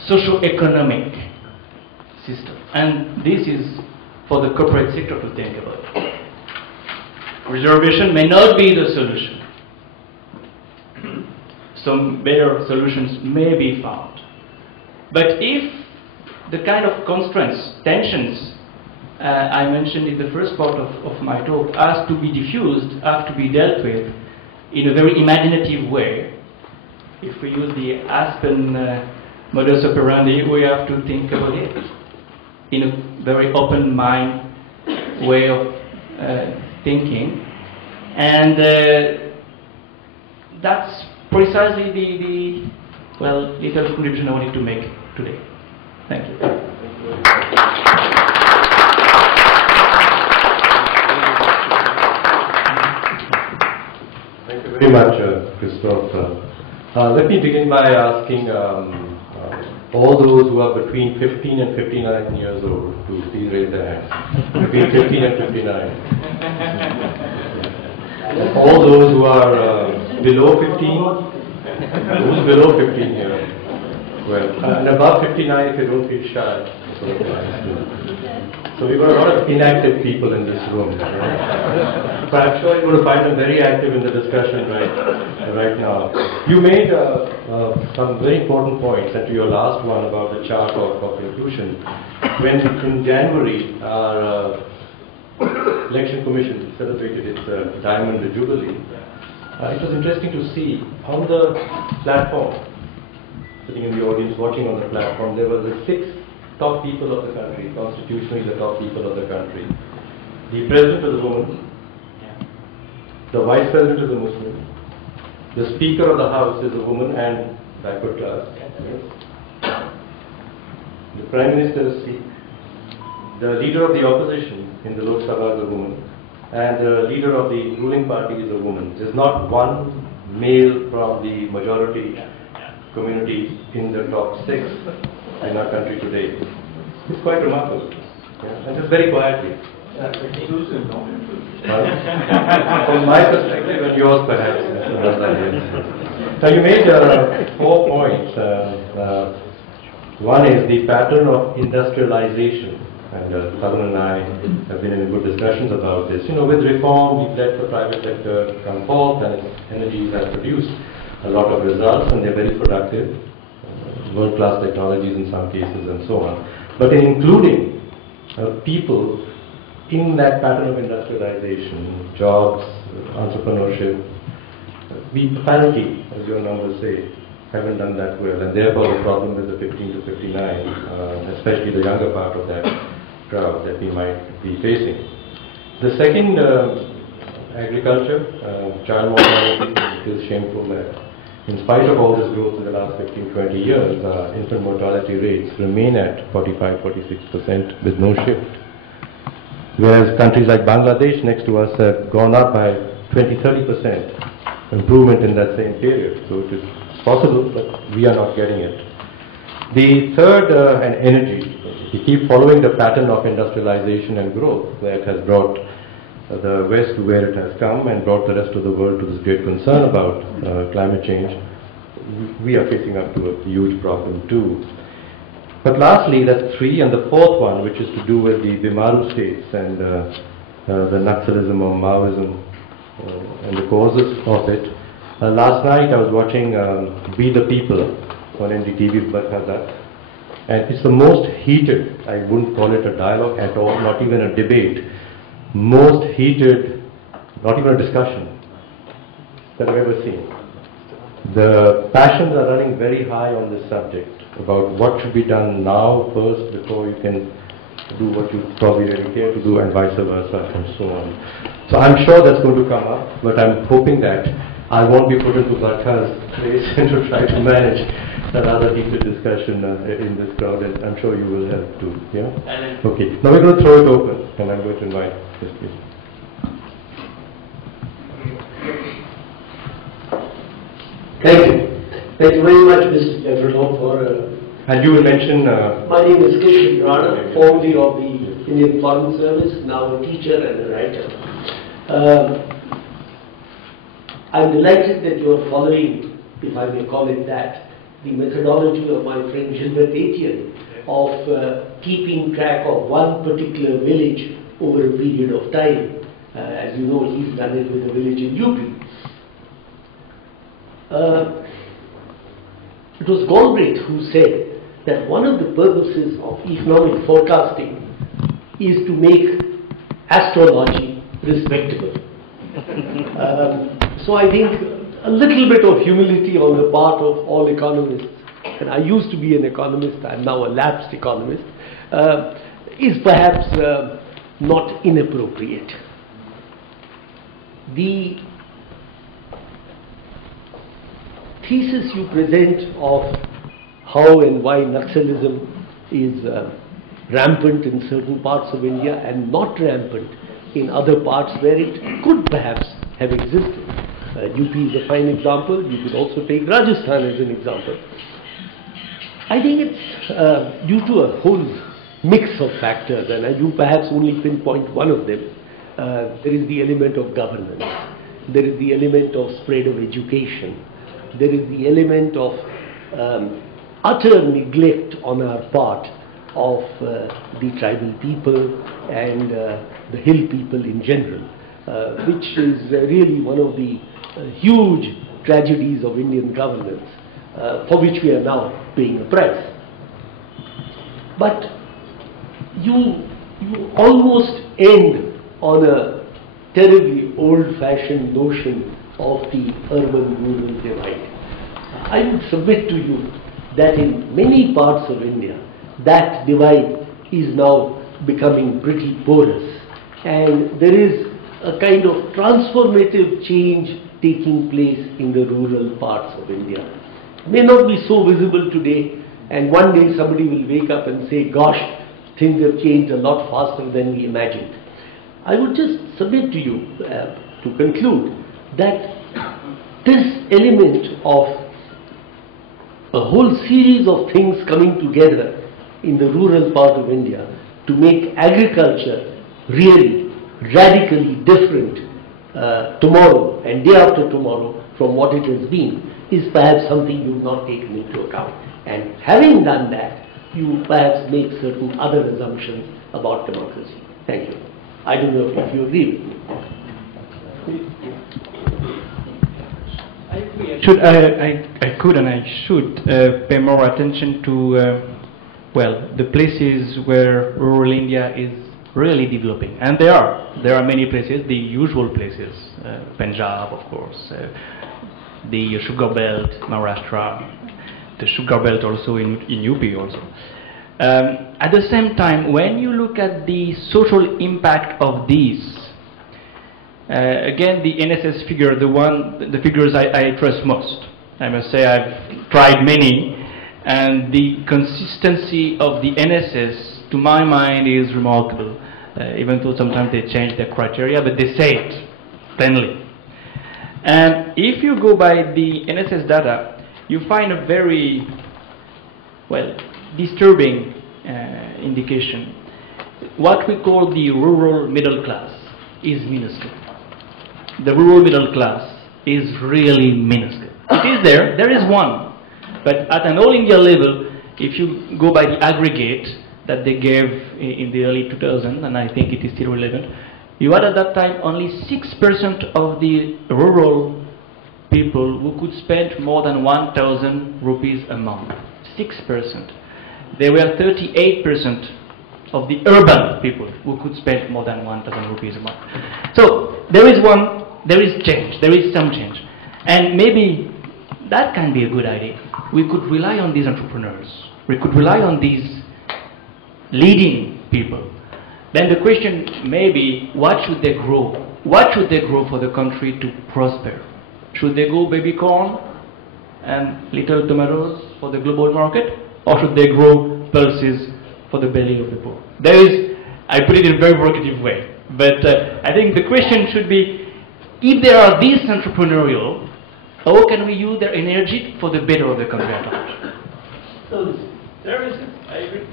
socio-economic system? And this is for the corporate sector to think about. reservation may not be the solution. Some better solutions may be found. But if the kind of constraints, tensions I mentioned in the first part of my talk has to be diffused, have to be dealt with in a very imaginative way. If we use the Aspen modus operandi, we have to think about it in a very open mind way of thinking. And that's precisely the little contribution I wanted to make today. Thank you. Thank you very much, Christophe. Let me begin by asking all those who are between 15 and 59 years old to please raise their hands. Between 15 and 59. All those who are below 15. Who's below 15 here? Well, and above 59 if you don't feel shy. So we've got a lot of inactive people in this room. Right? But I'm sure you're going to find them very active in the discussion right now. You made some very important points, and to your last one about the chart of inclusion. When in January our election commission celebrated its Diamond Jubilee, it was interesting to see on the platform, sitting in the audience watching on the platform, there were the 6 top people of the country, constitutionally the top people of the country. The president is a woman, the vice president is a Muslim, the speaker of the house is a woman and backward class, the prime minister is Sikh, the leader of the opposition in the Lok Sabha is a woman, and the leader of the ruling party is a woman. There's not one male from the majority community in the top 6 in our country today. It's quite remarkable. And just very quietly. From my perspective and yours perhaps. Now you made 4 points. One is the pattern of industrialization. And Tarun and I have been in good discussions about this. You know, with reform, we've let the private sector come forth, and its energies have produced a lot of results, and they're very productive, world-class technologies in some cases, and so on. But in including people in that pattern of industrialization, jobs, entrepreneurship, we apparently, as your numbers say, haven't done that well, and therefore the problem with the 15 to 59, especially the younger part of that crowd that we might be facing. The second, agriculture, child mortality, it is shameful that in spite of all this growth in the last 15-20 years, infant mortality rates remain at 45-46% with no shift. Whereas countries like Bangladesh next to us have gone up by 20-30% improvement in that same period. So it is possible, but we are not getting it. The third, and energy. We keep following the pattern of industrialization and growth that has brought the West to where it has come and brought the rest of the world to this great concern about climate change. We are facing up to a huge problem too. But lastly, that's 3, and the 4th one, which is to do with the Bimaru states and the Naxalism or Maoism and the causes of it. Last night I was watching Be the People on NDTV, and it's the most heated, I wouldn't call it a dialogue at all, not even a debate, most heated, not even a discussion that I've ever seen. The passions are running very high on this subject about what should be done now first before you can do what you probably really care to do, and vice versa, and so on. So I'm sure that's going to come up, but I'm hoping that I won't be put into Barkha's place and to try to manage that other heated discussion in this crowd, and I'm sure you will help too. Yeah? Okay, now we're going to throw it open, and I'm going to invite this please. Thank you. Thank you very much, Mr. Jaffrelot, for... and you will mention... my name is Christophe Jaffrelot, formerly of the Indian Foreign Service, now a teacher and a writer. I'm delighted that you are following, if I may call it that, the methodology of my friend Gilbert Etienne of keeping track of one particular village over a period of time As you know, he's done it with a village in UP. It was Galbraith who said that one of the purposes of economic forecasting is to make astrology respectable. So I think a little bit of humility on the part of all economists, and I used to be an economist, I'm now a lapsed economist, is perhaps not inappropriate. The thesis you present of how and why Naxalism is rampant in certain parts of India and not rampant in other parts where it could perhaps have existed. UP is a fine example. You could also take Rajasthan as an example. I think it's due to a whole mix of factors, and I do perhaps only pinpoint one of them. There is the element of governance. There is the element of spread of education. There is the element of utter neglect on our part of the tribal people and the hill people in general, which is really one of the huge tragedies of Indian governance, for which we are now paying a price. But you almost end on a terribly old-fashioned notion of the urban-rural divide. I would submit to you that in many parts of India, that divide is now becoming pretty porous, and there is a kind of transformative change taking place in the rural parts of India. It may not be so visible today, and one day somebody will wake up and say, gosh, things have changed a lot faster than we imagined. I would just submit to you, to conclude, that this element of a whole series of things coming together in the rural part of India to make agriculture really radically different tomorrow and day after tomorrow from what it has been is perhaps something you've not taken into account. And having done that, you perhaps make certain other assumptions about democracy. Thank you. I don't know if you agree with me. I could and I should pay more attention to, well, the places where rural India is really developing. And there are many places, the usual places, Punjab, of course, the sugar belt, Maharashtra, the sugar belt also in UP also. At the same time, when you look at the social impact of these, again, the NSS figure, the figures I trust most. I must say I've tried many, and the consistency of the NSS, to my mind, is remarkable. Even though sometimes they change their criteria, but they say it plainly. And if you go by the NSS data, you find a very, well, disturbing indication. What we call the rural middle class is minuscule. The rural middle class is really minuscule. It is there is one, but at an all India level, if you go by the aggregate that they gave in the early 2000s, and I think it is still relevant, you had at that time only 6% of the rural people who could spend more than 1,000 rupees a month. 6%. There were 38% of the urban people who could spend more than 1,000 rupees a month. So there is change, there is some change. And maybe that can be a good idea. We could rely on these entrepreneurs. We could rely on these leading people. Then the question may be, what should they grow? What should they grow for the country to prosper? Should they grow baby corn and little tomatoes for the global market? Or should they grow pulses for the belly of the poor? There is, I put it in a very provocative way, but I think the question should be, if they are this entrepreneurial, how can we use their energy for the better of the country at large? So there is it, I agree.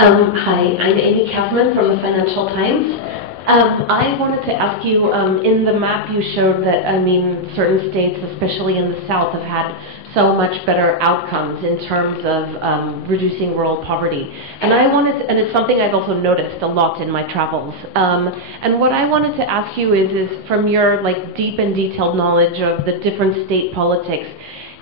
Hi, I'm Amy Kaufman from the Financial Times. I wanted to ask you, in the map you showed that, I mean, certain states, especially in the south, have had so much better outcomes in terms of reducing rural poverty. And and it's something I've also noticed a lot in my travels. And what I wanted to ask you is from your deep and detailed knowledge of the different state politics,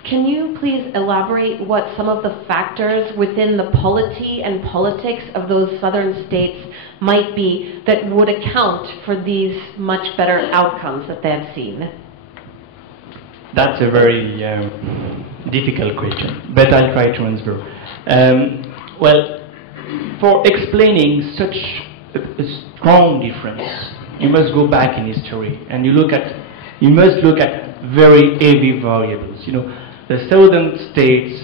can you please elaborate what some of the factors within the polity and politics of those southern states might be that would account for these much better outcomes that they have seen? That's a very difficult question, but I'll try to answer. Well, for explaining such a strong difference, you must go back in history, and you must look at very heavy variables. You know, the southern states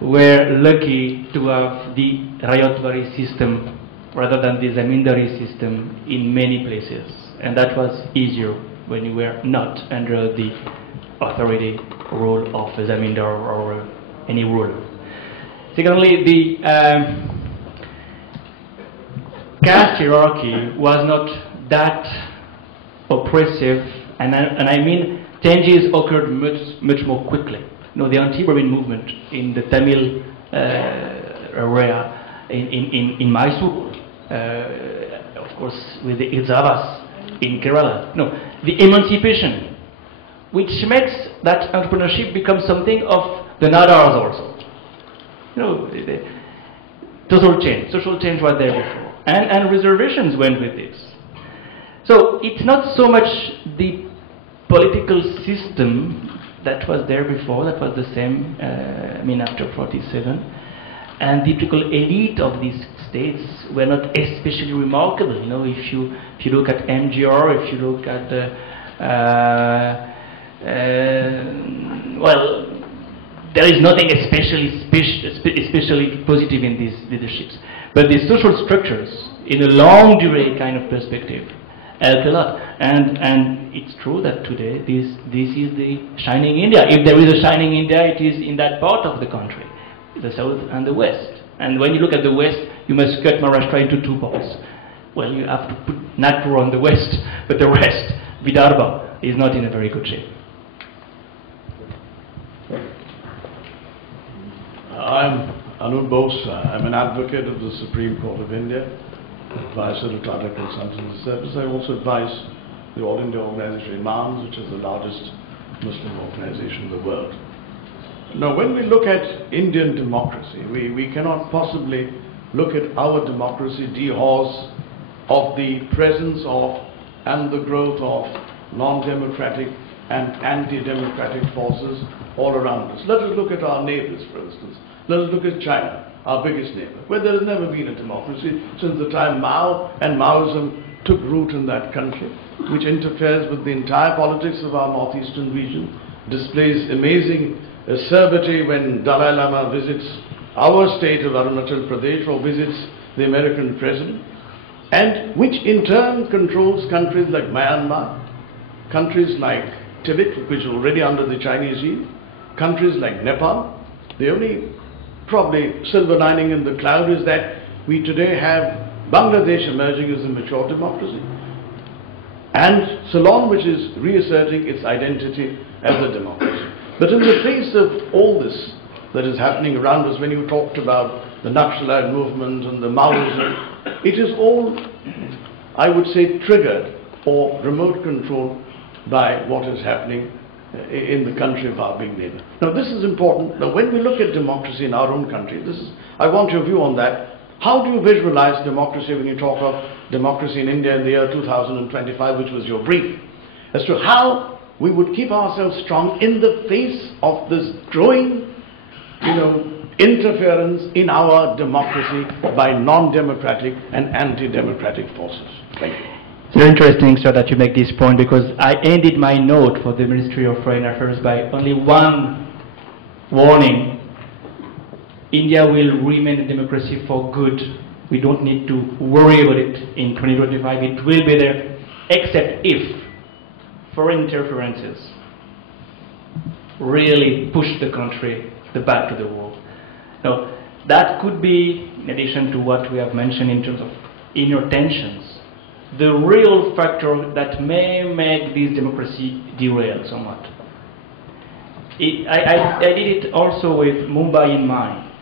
were lucky to have the Rayotwari system rather than the zamindari system in many places, and that was easier when you were not under the authority rule of a zamindar or any ruler. Secondly, the caste hierarchy was not that oppressive, and I mean changes occurred much more quickly. You know, the anti-Brahmin movement in the Tamil area in Mysore, of course with the Idzavas in Kerala. No, the emancipation, which makes that entrepreneurship become something of the Nadars also. You know, the social change was there before, and reservations went with this. So it's not so much the political system that was there before, that was the same, I mean, after 47. And the political elite of these states were not especially remarkable. You know, if you look at MGR, if you look at well, there is nothing especially positive in these leaderships. But the social structures, in a long durée kind of perspective, help a lot. And it's true that today this is the shining India. If there is a shining India, it is in that part of the country, the south and the west. And when you look at the west, you must cut Maharashtra into two parts. Well, you have to put Nagpur on the west, but the rest, Vidarbha, is not in a very good shape. I'm Anup Bose. I'm an advocate of the Supreme Court of India, advisor to Tata Consultancy Service. I also advise the All India Organization Imams, which is the largest Muslim organization in the world. Now, when we look at Indian democracy, we cannot possibly look at our democracy dehorsed of the presence of and the growth of non-democratic and anti-democratic forces all around us. Let us look at our neighbors, for instance. Let us look at China, our biggest neighbor, where there has never been a democracy since the time Mao and Maoism took root in that country, which interferes with the entire politics of our northeastern region, displays amazing acerbity when Dalai Lama visits our state of Arunachal Pradesh or visits the American president, and which in turn controls countries like Myanmar, countries like Tibet, which is already under the Chinese heel, countries like Nepal. The only probably silver lining in the cloud is that we today have Bangladesh emerging as a mature democracy, and Ceylon, which is reasserting its identity as a democracy. But in the face of all this that is happening around us, when you talked about the Naxalite movement and the Maoism, it is all, I would say, triggered or remote controlled by what is happening in the country of our big neighbor. Now this is important. Now when we look at democracy in our own country, I want your view on that. How do you visualize democracy when you talk of democracy in India in the year 2025, which was your brief, as to how we would keep ourselves strong in the face of this growing, interference in our democracy by non-democratic and anti-democratic forces? Thank you. It's very interesting, sir, that you make this point, because I ended my note for the Ministry of Foreign Affairs by only one warning. India will remain a democracy for good. We don't need to worry about it in 2025. It will be there, except if foreign interferences really push the country back to the wall. Now, that could be, in addition to what we have mentioned in terms of inner tensions, the real factor that may make this democracy derail somewhat. I did it also with Mumbai in mind.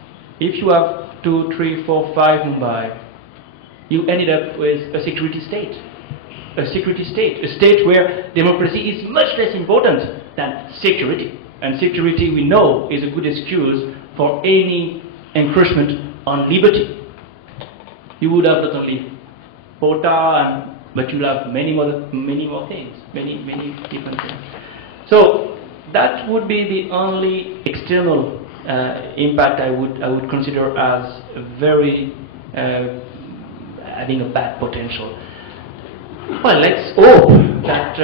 If you have 2, 3, 4, 5 Mumbai, you ended up with a security state. A security state. A state where democracy is much less important than security. And security, we know, is a good excuse for any encroachment on liberty. You would have not only POTA, but you will have many more things, many different things. So that would be the only external impact I would consider as very having a bad potential. Well, let's hope that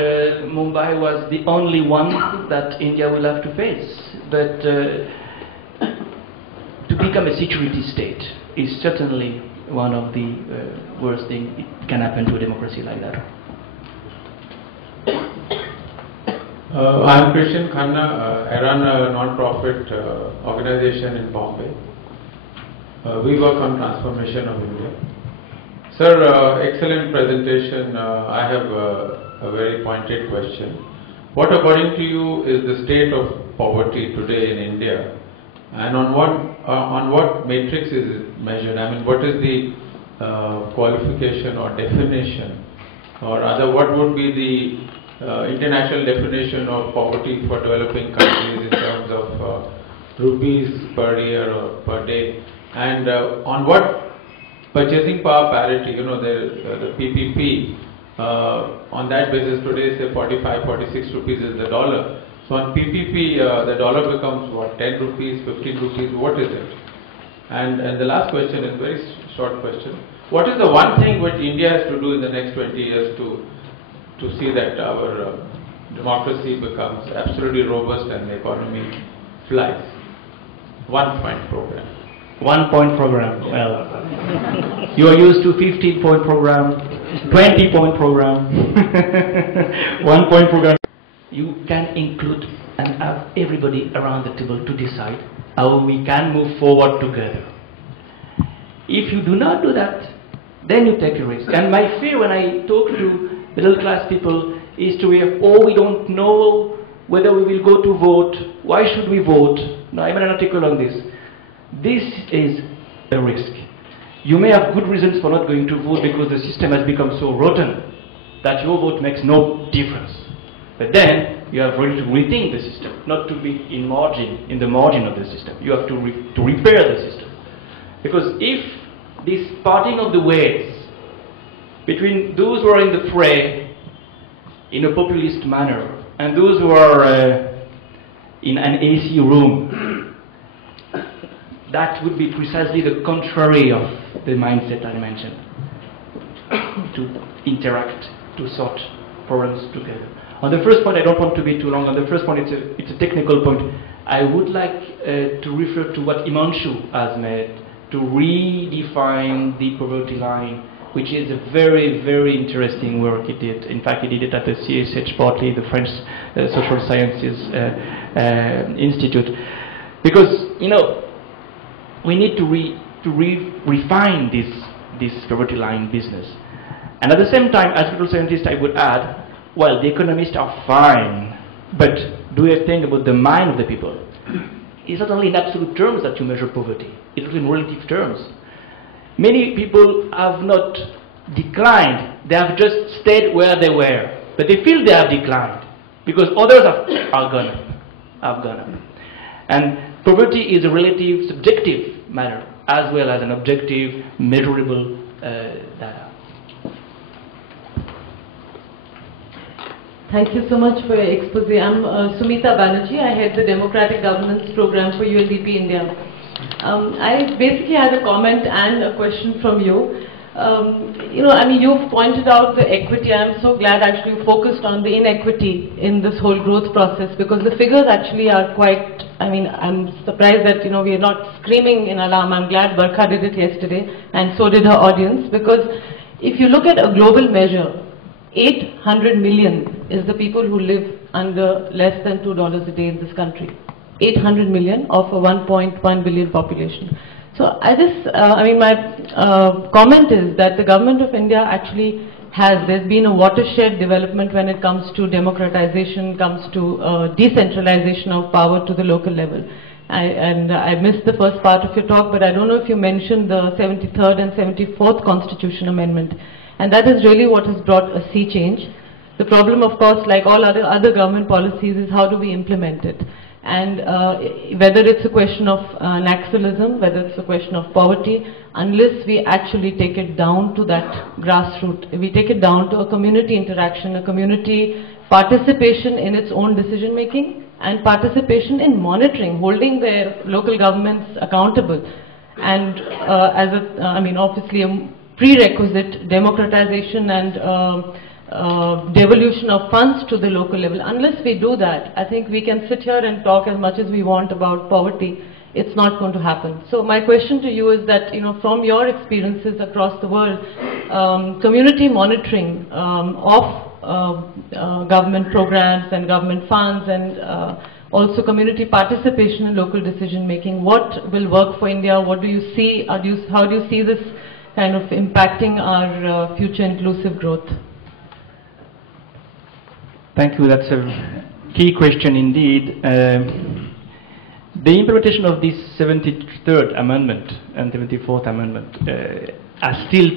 Mumbai was the only one that India will have to face. But to become a security state is certainly one of the worst things it can happen to a democracy like that. I'm Christian Khanna. I run a non-profit organization in Bombay. We work on transformation of India. Sir, excellent presentation. I have a very pointed question. What, according to you, is the state of poverty today in India, and on what matrix is it measured? I mean, what is the qualification or definition, or rather, what would be the international definition of poverty for developing countries in terms of rupees per year or per day, and on what purchasing power parity, you know, the PPP, on that basis today say 45, 46 rupees is the dollar. So on PPP the dollar becomes what, 10 rupees, 15 rupees, what is it? And the last question is a very short question. What is the one thing which India has to do in the next 20 years to see that our democracy becomes absolutely robust and the economy flies? 1 point program. 1 point program. Well, you are used to 15-point program, 20-point program, 1 point program. You can include and have everybody around the table to decide how we can move forward together. If you do not do that, then you take a risk. And my fear when I talk to middle class people is to hear, oh, we don't know whether we will go to vote, why should we vote? No, I made an article on this. This is a risk. You may have good reasons for not going to vote because the system has become so rotten that your vote makes no difference. But then you have really to rethink the system, not to be in the margin of the system. You have to repair the system. Because if this parting of the ways between those who are in the fray in a populist manner and those who are in an AC room, that would be precisely the contrary of the mindset I mentioned. To interact, to sort problems together. On the first point, I don't want to be too long. On the first point, it's a technical point. I would like to refer to what Himanshu has made to redefine the poverty line, which is a very, very interesting work he did. In fact, he did it at the CSH Bartley, the French Social Sciences Institute. Because, you know, we need to refine this poverty line business. And at the same time, as social scientist, I would add, well, the economists are fine, but do you think about the mind of the people? It's not only in absolute terms that you measure poverty, it's also in relative terms. Many people have not declined, they have just stayed where they were, but they feel they have declined because others have gone up. And poverty is a relative, subjective matter as well as an objective, measurable data. Thank you so much for your expose. I'm Sumita Banerjee. I head the Democratic Governance Program for UNDP India. I basically had a comment and a question from you. You know, I mean, you've pointed out the equity. I'm so glad actually you focused on the inequity in this whole growth process, because the figures actually are quite, I mean, I'm surprised that, you know, we are not screaming in alarm. I'm glad Barkha did it yesterday, and so did her audience, because if you look at a global measure, 800 million is the people who live under less than $2 a day in this country. 800 million of a 1.1 billion population. So I mean, my comment is that the government of India actually there's been a watershed development when it comes to democratization, comes to decentralization of power to the local level. I missed the first part of your talk, but I don't know if you mentioned the 73rd and 74th Constitution Amendment. And that is really what has brought a sea change. The problem, of course, like all other government policies, is how do we implement it? And whether it's a question of naxalism, whether it's a question of poverty, unless we actually take it down to that grassroots, we take it down to a community interaction, a community participation in its own decision making, and participation in monitoring, holding their local governments accountable. And obviously a prerequisite democratization and devolution of funds to the local level. Unless we do that, I think we can sit here and talk as much as we want about poverty. It's not going to happen. So my question to you is that, from your experiences across the world, community monitoring of government programs and government funds, and also community participation in local decision making, what will work for India? What do you see? How do you see this kind of impacting our future inclusive growth? Thank you. That's a key question indeed. The implementation of this 73rd Amendment and 74th Amendment are still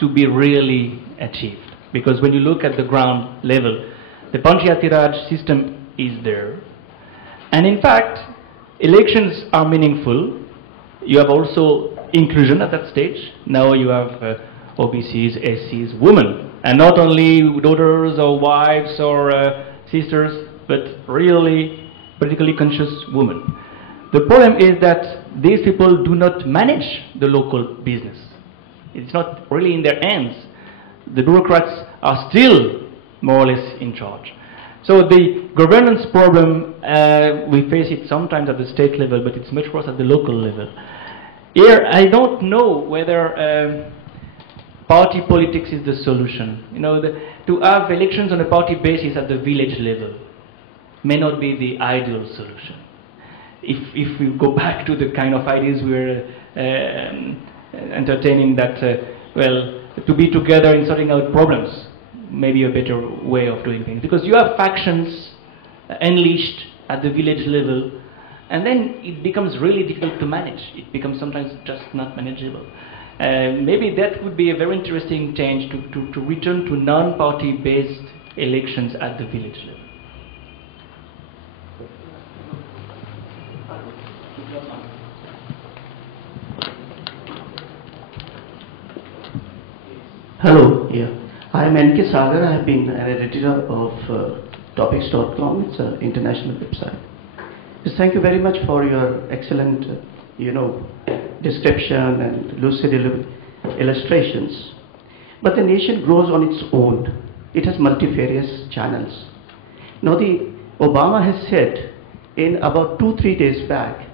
to be really achieved. Because when you look at the ground level, the Panchayati Raj system is there. And in fact, elections are meaningful. You have also inclusion at that stage. Now you have OBCs, SCs, women. And not only daughters or wives or sisters, but really politically conscious women. The problem is that these people do not manage the local business. It's not really in their hands. The bureaucrats are still more or less in charge. So the governance problem, we face it sometimes at the state level, but it's much worse at the local level. Here, I don't know whether party politics is the solution. To have elections on a party basis at the village level may not be the ideal solution. If we go back to the kind of ideas we're entertaining, that, to be together in sorting out problems may be a better way of doing things. Because you have factions unleashed at the village level, and then it becomes really difficult to manage. It becomes sometimes just not manageable. Maybe that would be a very interesting change to return to non-party based elections at the village level. Hello, I am N.K. Sagar. I have been an editor of topics.com. It's an international website. Just thank you very much for your excellent, description and lucid illustrations. But the nation grows on its own. It has multifarious channels. Now, Obama has said in about 2-3 days back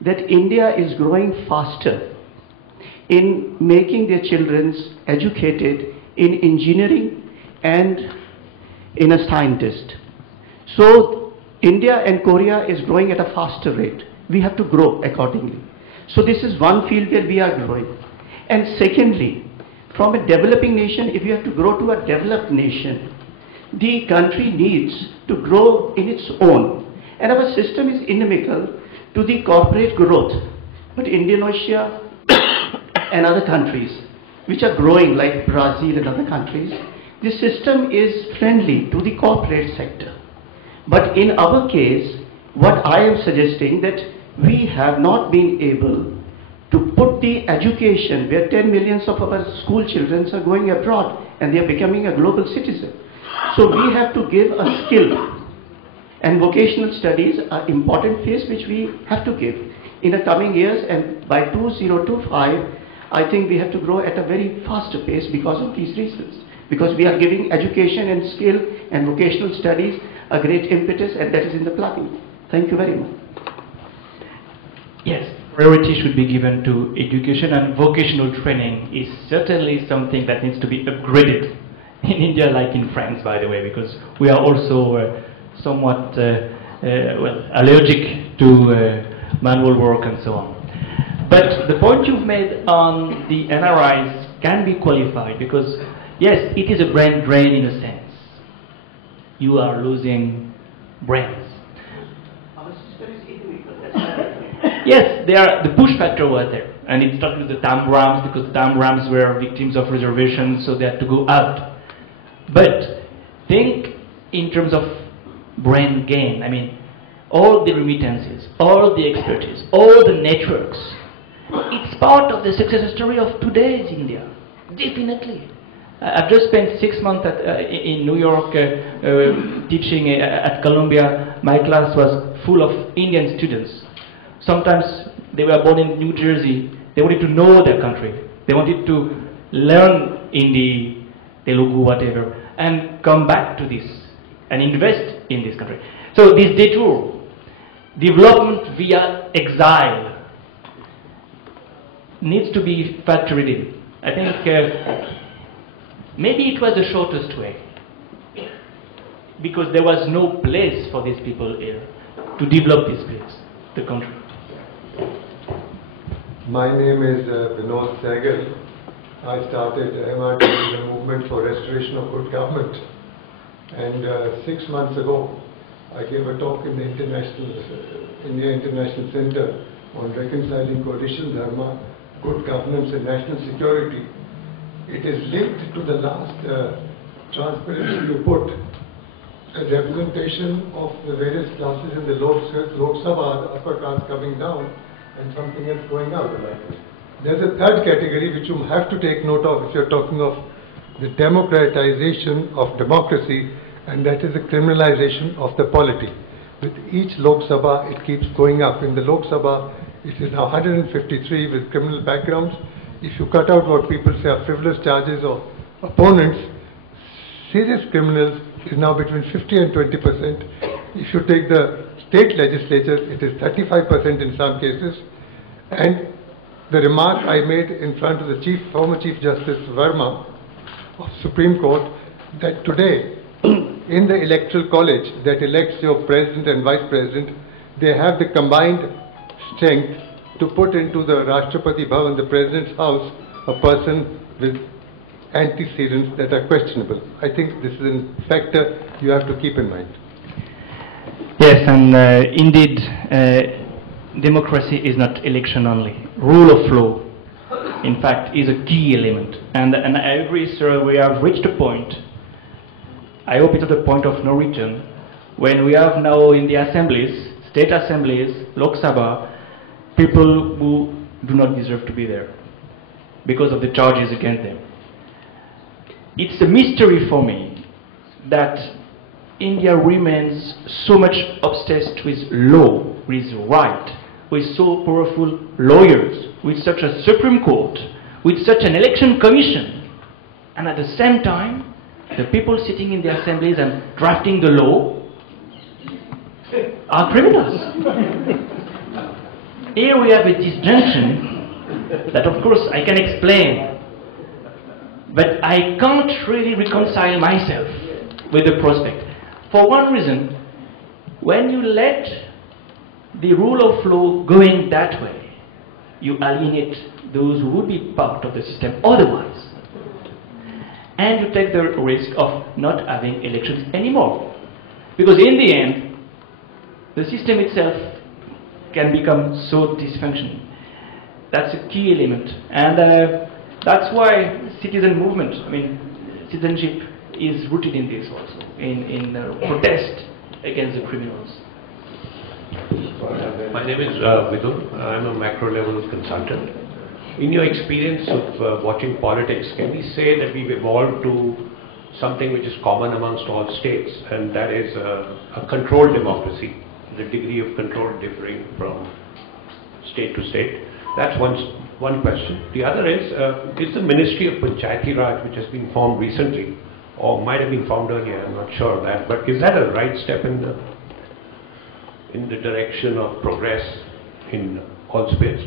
that India is growing faster in making their children educated in engineering and in a scientist. So India and Korea is growing at a faster rate. We have to grow accordingly. So this is one field where we are growing. And secondly, from a developing nation, if you have to grow to a developed nation, the country needs to grow in its own. And our system is inimical to the corporate growth. But Indonesia and other countries which are growing like Brazil and other countries, the system is friendly to the corporate sector. But in our case, what I am suggesting that we have not been able to put the education where 10 millions of our school children are going abroad and they are becoming a global citizen. So we have to give a skill, and vocational studies are important phase which we have to give in the coming years, and by 2025 I think we have to grow at a very faster pace because of these reasons. Because we are giving education and skill and vocational studies a great impetus, and that is in the planning. Thank you very much. Yes, priority should be given to education, and vocational training is certainly something that needs to be upgraded in India, like in France, by the way, because we are also somewhat allergic to manual work and so on. But the point you've made on the NRIs can be qualified, because Yes, it is a brain drain in a sense. You are losing brains. Our system is equal. Yes, the push factor was there. And it started with the Tamrams, because the Tamrams were victims of reservation, so they had to go out. But think in terms of brain gain. I mean, all the remittances, all the expertise, all the networks, it's part of the success story of today's India. Definitely. I've just spent 6 months in New York teaching at Columbia. My class was full of Indian students. Sometimes they were born in New Jersey. They wanted to know their country. They wanted to learn Hindi, Telugu, whatever, and come back to this and invest in this country. So this detour, development via exile, needs to be factored in. I think maybe it was the shortest way, because there was no place for these people here to develop this place, the country. My name is Vinod Sehgal. I started MRT, the movement for restoration of good government. And 6 months ago, I gave a talk in the India International Center on reconciling coalition dharma, good governance and national security. It is linked to the last transparency you put, a representation of the various classes in the Lok Sabha, the upper caste coming down, and something else going out. There's a third category which you have to take note of if you're talking of the democratization of democracy, and that is the criminalization of the polity. With each Lok Sabha, it keeps going up. In the Lok Sabha, it is now 153 with criminal backgrounds. If you cut out what people say are frivolous charges or opponents, serious criminals is now between 50 and 20%. If you take the state legislatures, it is 35% in some cases. And the remark I made in front of the former Chief Justice Verma of Supreme Court, that today in the electoral college that elects your president and vice president, they have the combined strength to put into the Rashtrapati Bhavan, the president's house, a person with antecedents that are questionable. I think this is a factor you have to keep in mind. Yes, and indeed, democracy is not election only. Rule of law, in fact, is a key element. And I agree, sir, we have reached a point, I hope it's at the point of no return, when we have now in the assemblies, state assemblies, Lok Sabha, people who do not deserve to be there because of the charges against them. It's a mystery for me that India remains so much obsessed with law, with right, with so powerful lawyers, with such a Supreme Court, with such an election commission, and at the same time, the people sitting in the assemblies and drafting the law are criminals. Here we have a disjunction that, of course, I can explain, but I can't really reconcile myself with the prospect. For one reason, when you let the rule of law going that way, you alienate those who would be part of the system otherwise. And you take the risk of not having elections anymore. Because in the end, the system itself can become so dysfunctional. That's a key element. And that's why citizen movement, I mean, citizenship is rooted in this also, in protest against the criminals. My name is Vidur. I'm a macro level consultant. In your experience of watching politics, can we say that we've evolved to something which is common amongst all states, and that is a controlled democracy, the degree of control differing from state to state? That's one question. The other is the Ministry of Panchayati Raj, which has been formed recently, or might have been formed earlier, I'm not sure of that, but is that a right step in the direction of progress in all spheres?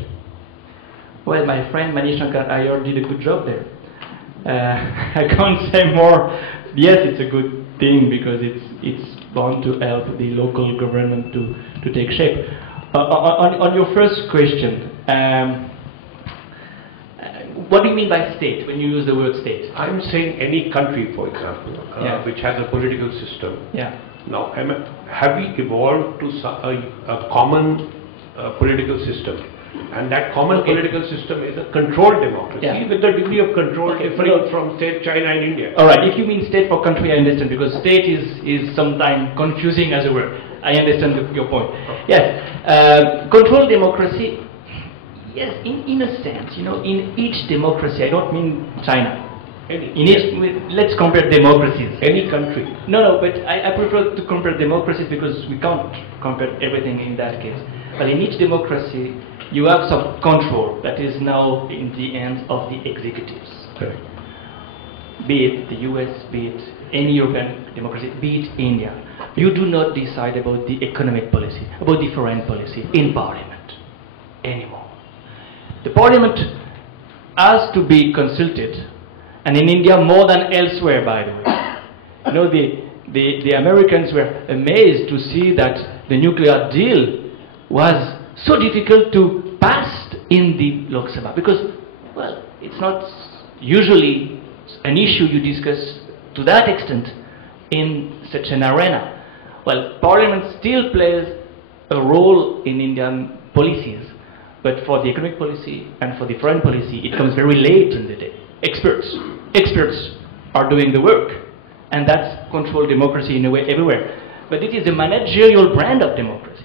Well, my friend Manish Shankar Iyer did a good job there. I can't say more. Yes, it's a good thing because it's bound to help the local government to take shape. On your first question, what do you mean by state when you use the word state? I'm saying any country, for example, which has a political system. Yeah. Now, have we evolved to a common political system? And that common political system is a controlled democracy with a degree of control different from, say, China and India. All right, if you mean state for country, I understand, because state is sometimes confusing as a word. I understand your point. Yes, controlled democracy, yes, in a sense, in each democracy, I don't mean China. Let's compare democracies. Any country. No, but I prefer to compare democracies because we can't compare everything in that case. But in each democracy, you have some control that is now in the hands of the executives. Okay. Be it the US, be it any European democracy, be it India. You do not decide about the economic policy, about the foreign policy in parliament anymore. The parliament has to be consulted, and in India more than elsewhere, by the way. The Americans were amazed to see that the nuclear deal was so difficult to pass in the Lok Sabha, because, well, it's not usually an issue you discuss to that extent in such an arena. Well, Parliament still plays a role in Indian policies, but for the economic policy and for the foreign policy, it comes very late in the day. Experts are doing the work, and that's controlled democracy in a way everywhere. But it is a managerial brand of democracy.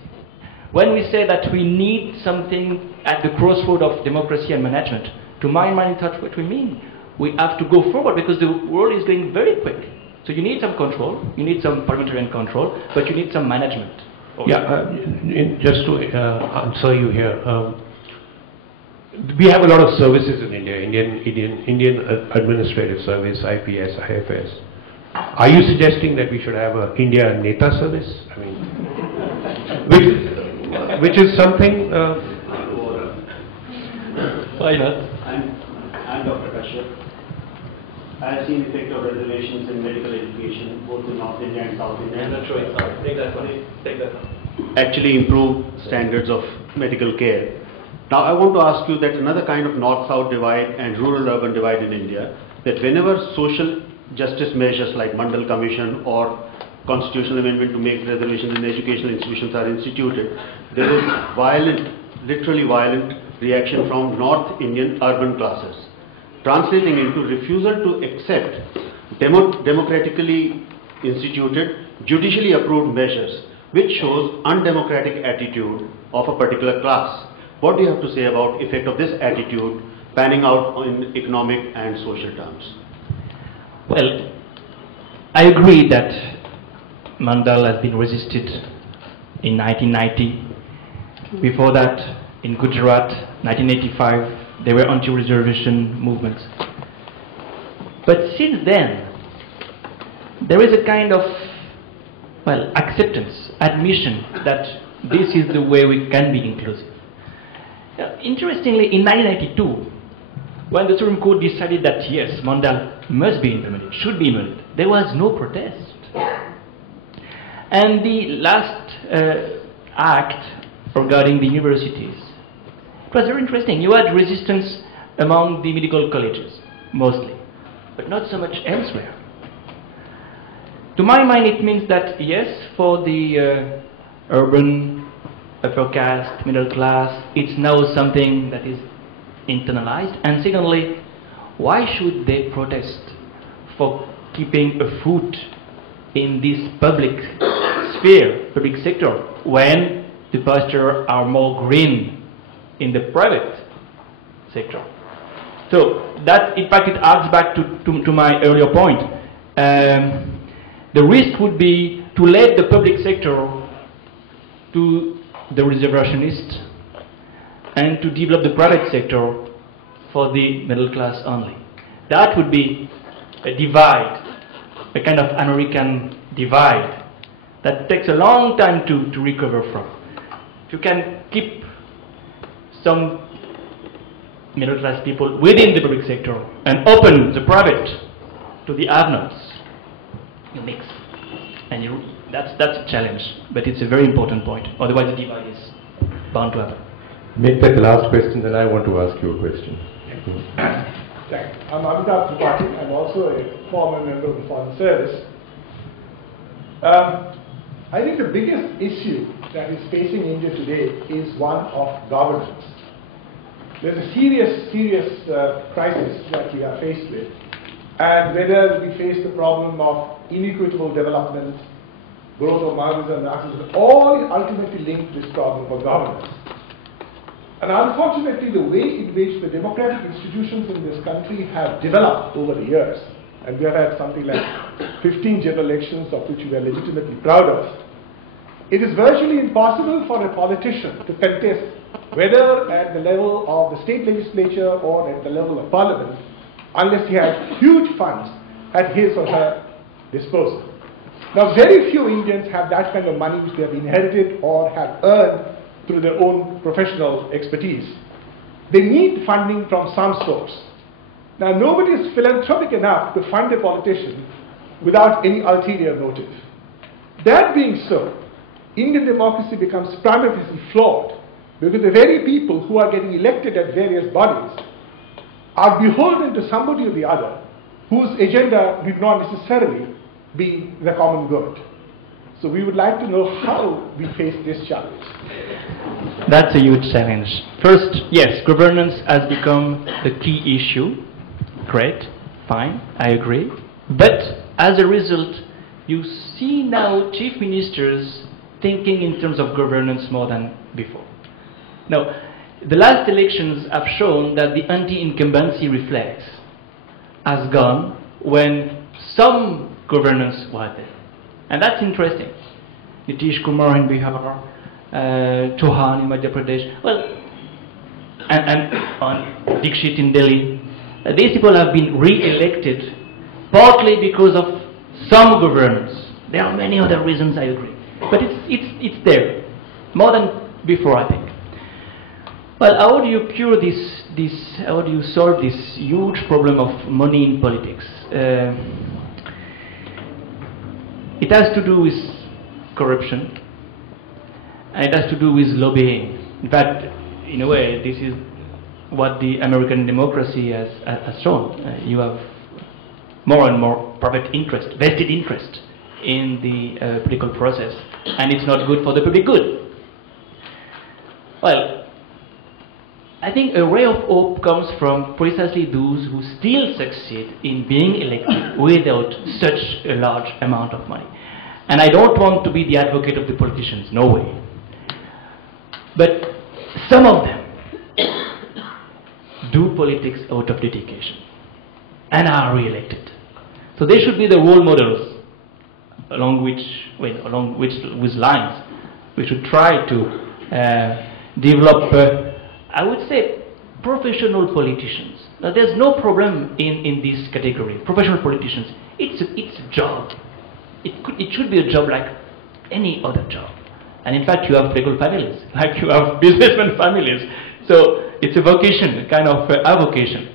When we say that we need something at the crossroad of democracy and management, to my mind, that's what we mean. We have to go forward because the world is going very quick. So you need some control, you need some parliamentarian control, but you need some management. Just to answer you here, we have a lot of services in India, Indian Administrative Service, IPS, IFS. Are you suggesting that we should have a India Neta service? I mean, which is something. Why not? I'm Dr. Kashyap. I have seen the effect of reservations in medical education, both in North India and South India. I'm not sure. Sorry, take that one. Actually improve standards of medical care. Now I want to ask you that another kind of north-south divide and rural-urban divide in India, that whenever social justice measures like Mandal Commission or constitutional amendment to make reservations in educational institutions are instituted, there is literally violent reaction from North Indian urban classes, translating into refusal to accept democratically instituted, judicially approved measures, which shows undemocratic attitude of a particular class. What do you have to say about effect of this attitude panning out in economic and social terms? Well, I agree that Mandal has been resisted in 1990. Before that, in Gujarat, 1985, there were anti-reservation movements. But since then, there is a kind of, acceptance, admission that this is the way we can be inclusive. Interestingly, in 1992, when the Supreme Court decided that yes, Mandal must be implemented, should be implemented, there was no protest. And the last act regarding the universities, it was very interesting. You had resistance among the medical colleges, mostly, but not so much elsewhere. To my mind, it means that yes, for the urban, upper caste, middle class, it's now something that is internalized. And secondly, why should they protest for keeping a foot in this public sphere, public sector, when the pastures are more green in the private sector? So that, in fact, it adds back to my earlier point. The risk would be to let the public sector to the reservationists and to develop the private sector for the middle class only. That would be a divide, a kind of American divide that takes a long time to recover from. If you can keep some middle class people within the public sector and open the private to the have-nots, you mix. And that's a challenge, but it's a very important point. Otherwise the divide is bound to happen. Make that the last question, then I want to ask you a question. Thanks. I'm Amitabh Tripathi. I'm also a former member of the Foreign Service. I think the biggest issue that is facing India today is one of governance. There's a serious crisis that we are faced with. And whether we face the problem of inequitable development, growth of Marxism, Marxism, all ultimately linked to this problem of governance. And unfortunately, the way in which the democratic institutions in this country have developed over the years, and we have had something like 15 general elections of which we are legitimately proud of, it is virtually impossible for a politician to contest whether at the level of the state legislature or at the level of parliament, unless he has huge funds at his or her disposal. Now, very few Indians have that kind of money which they have inherited or have earned through their own professional expertise. They need funding from some source. Now, nobody is philanthropic enough to fund a politician without any ulterior motive. That being so, Indian democracy becomes primarily flawed because the very people who are getting elected at various bodies are beholden to somebody or the other whose agenda would not necessarily be the common good. So we would like to know how we face this challenge. That's a huge challenge. First, yes, governance has become the key issue. Great, fine, I agree. But as a result, you see now chief ministers thinking in terms of governance more than before. Now, the last elections have shown that the anti-incumbency reflex has gone when some governance was there. And that's interesting. Nitish Kumar in Bihar, Chauhan in Madhya Pradesh, well, and on Dixit in Delhi. These people have been re-elected partly because of some governance. There are many other reasons, I agree. But it's there, more than before, I think. Well, how do you cure how do you solve this huge problem of money in politics? It has to do with corruption, and it has to do with lobbying. In fact, in a way, this is what the American democracy has shown. You have more and more private interest, vested interest in the political process, and it's not good for the public good. Well, I think a ray of hope comes from precisely those who still succeed in being elected without such a large amount of money. And I don't want to be the advocate of the politicians, no way. But some of them do politics out of dedication and are re-elected. So they should be the role models along which lines we should try to develop I would say professional politicians. Now, there's no problem in this category. Professional politicians, it's a job. It should be a job like any other job. And in fact, you have legal families, like you have businessman families. So it's a vocation, a kind of avocation.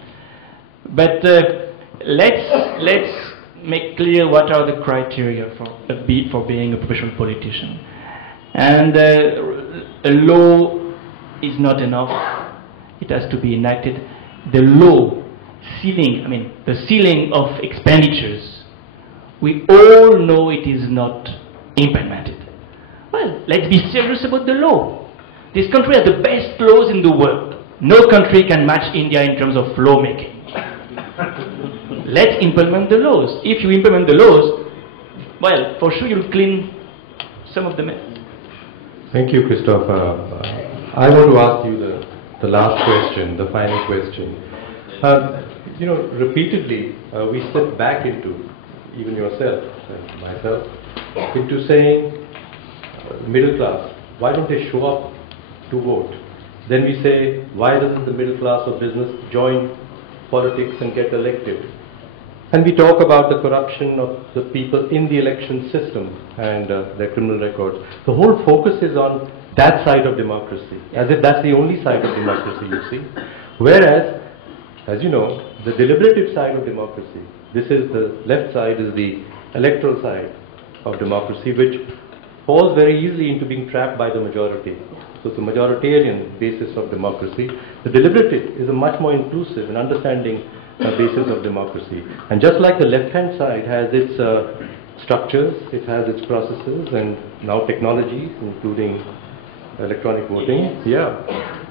But let's make clear what are the criteria for being a professional politician. And a law is not enough. It has to be enacted. The law ceiling, the ceiling of expenditures, we all know it is not implemented. Well, let's be serious about the law. This country has the best laws in the world. No country can match India in terms of lawmaking. Let's implement the laws. If you implement the laws, well, for sure you'll clean some of the mess. Thank you, Christophe. I want to ask you the last question, the final question. Repeatedly we step back into, even yourself, myself, into saying middle class, why don't they show up to vote? Then we say, why doesn't the middle class or business join politics and get elected? And we talk about the corruption of the people in the election system and their criminal records. The whole focus is on that side of democracy, as if that's the only side of democracy you see. Whereas, as you know, the deliberative side of democracy, this is the left side, is the electoral side of democracy, which falls very easily into being trapped by the majority. So it's a majoritarian basis of democracy. The deliberative is a much more inclusive and understanding basis of democracy. And just like the left-hand side has its structures, it has its processes, and now technologies, including electronic voting. Yeah.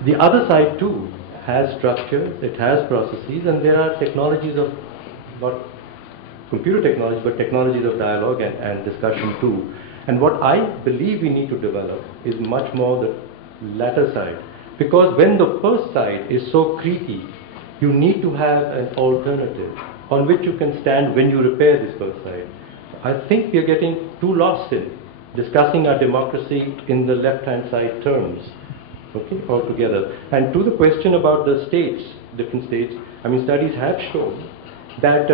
The other side too has structures, it has processes, and there are technologies of, not computer technology, but technologies of dialogue and discussion too. And what I believe we need to develop is much more the latter side. Because when the first side is so creaky, you need to have an alternative on which you can stand when you repair this first side. I think we are getting too lost in discussing our democracy in the left-hand side terms, okay, altogether. And to the question about the states, different states, I mean, studies have shown that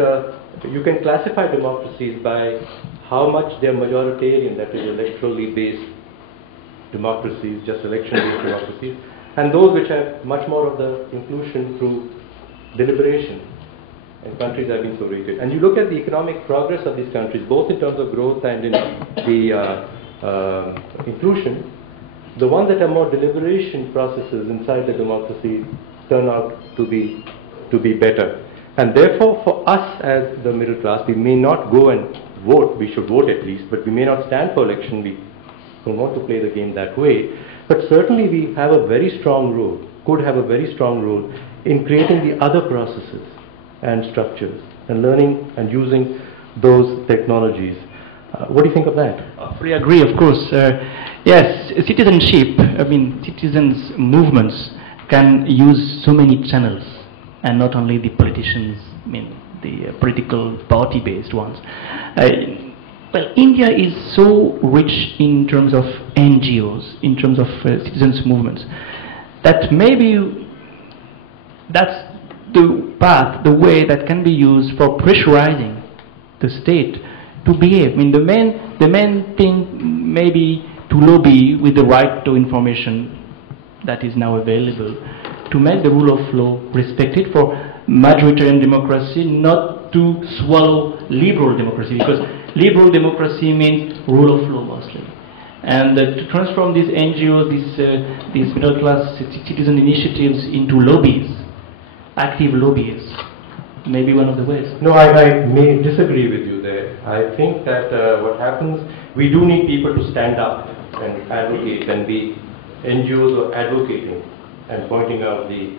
you can classify democracies by how much they are majoritarian, that is electorally based democracies, just election-based democracies, and those which have much more of the inclusion through deliberation, and countries have been so rated. And you look at the economic progress of these countries, both in terms of growth and in the inclusion, the ones that have more deliberation processes inside the democracy turn out to be better. And therefore, for us as the middle class, we may not go and vote, we should vote at least, but we may not stand for election, we don't want to play the game that way. But certainly we have a very strong role, could have a very strong role in creating the other processes and structures and learning and using those technologies. What do you think of that? I fully agree, of course. Yes, citizenship, I mean, citizens' movements can use so many channels, and not only the politicians, I mean, the political party-based ones. Well, India is so rich in terms of NGOs, in terms of citizens' movements, that maybe that's the path, the way that can be used for pressurizing the state to behave. I mean, the main thing may be to lobby with the right to information that is now available, to make the rule of law respected for majoritarian democracy, not to swallow liberal democracy, because liberal democracy means rule of law mostly. And to transform these NGOs, these middle class citizen initiatives into lobbies, active lobbies, may be one of the ways. No, I may disagree with you there. I think that what happens, we do need people to stand up and advocate and be NGOs or advocating and pointing out the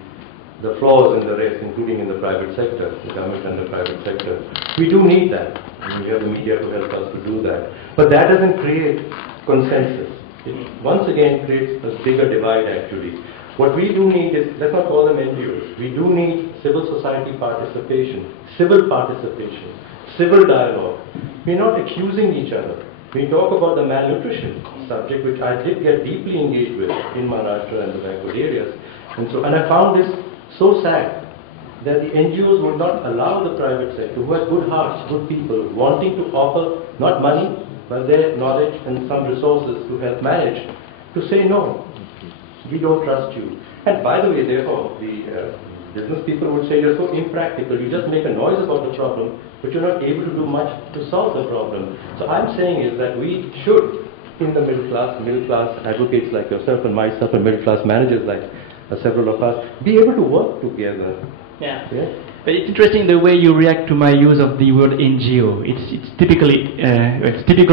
flaws in the rest, including in the private sector, the government and the private sector. We do need that. I mean, we have the media to help us to do that. But that doesn't create consensus. It once again creates a bigger divide actually. What we do need is, let's not call them NGOs, we do need civil society participation, civil dialogue. We're not accusing each other. We talk about the malnutrition subject, which I did get deeply engaged with in Maharashtra and the backward areas. And I found this so sad that the NGOs would not allow the private sector, who have good hearts, good people, wanting to offer not money, but their knowledge and some resources to help manage, to say no, we don't trust you. And by the way, therefore, the business people would say you're so impractical, you just make a noise about the problem, but you're not able to do much to solve the problem. So I'm saying is that we should, in the middle class advocates like yourself and myself and middle class managers like several of us, be able to work together. Yeah. But it's interesting the way you react to my use of the word NGO. It's typical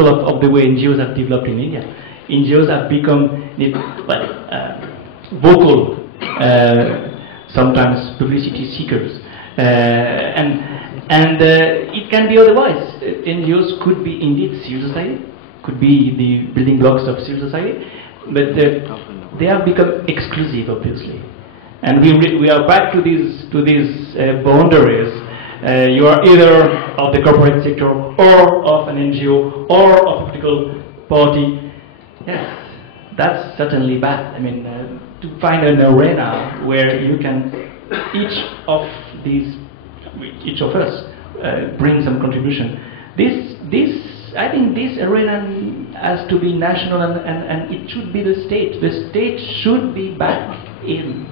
of the way NGOs have developed in India. NGOs have become vocal, sometimes publicity seekers, and it can be otherwise. NGOs could be indeed civil society, could be the building blocks of civil society, but they have become exclusive, obviously. And we are back to these boundaries. You are either of the corporate sector, or of an NGO, or of a political party. Yes, that's certainly bad. I mean, to find an arena where you can, each of us, bring some contribution. I think this arena has to be national, and it should be the state. The state should be back in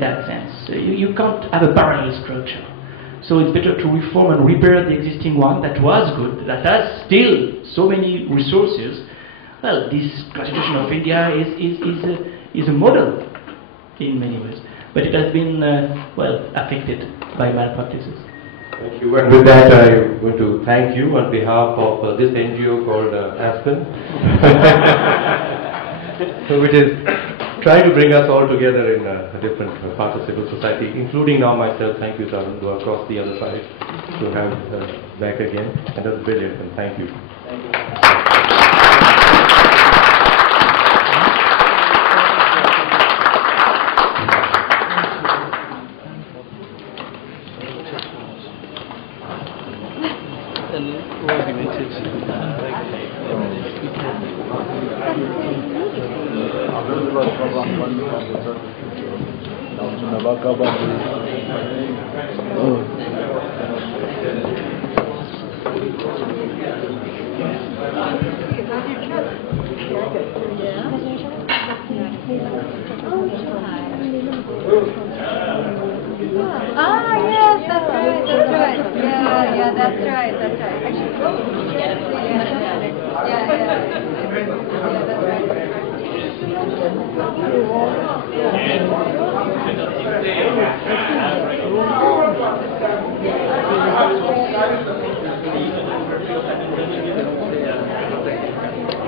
that sense. You can't have a parallel structure. So it's better to reform and repair the existing one that was good, that has still so many resources, well, this constitution of India is a model in many ways, but it has been well affected by malpractices. Thank you. And with that, I want to thank you on behalf of this NGO called Aspen, which is trying to bring us all together in different parts of civil society, including now myself. Thank you, Tarun, to across the other side to have back again. And that's brilliant, and thank you.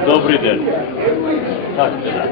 Dobry den. Tak, tak.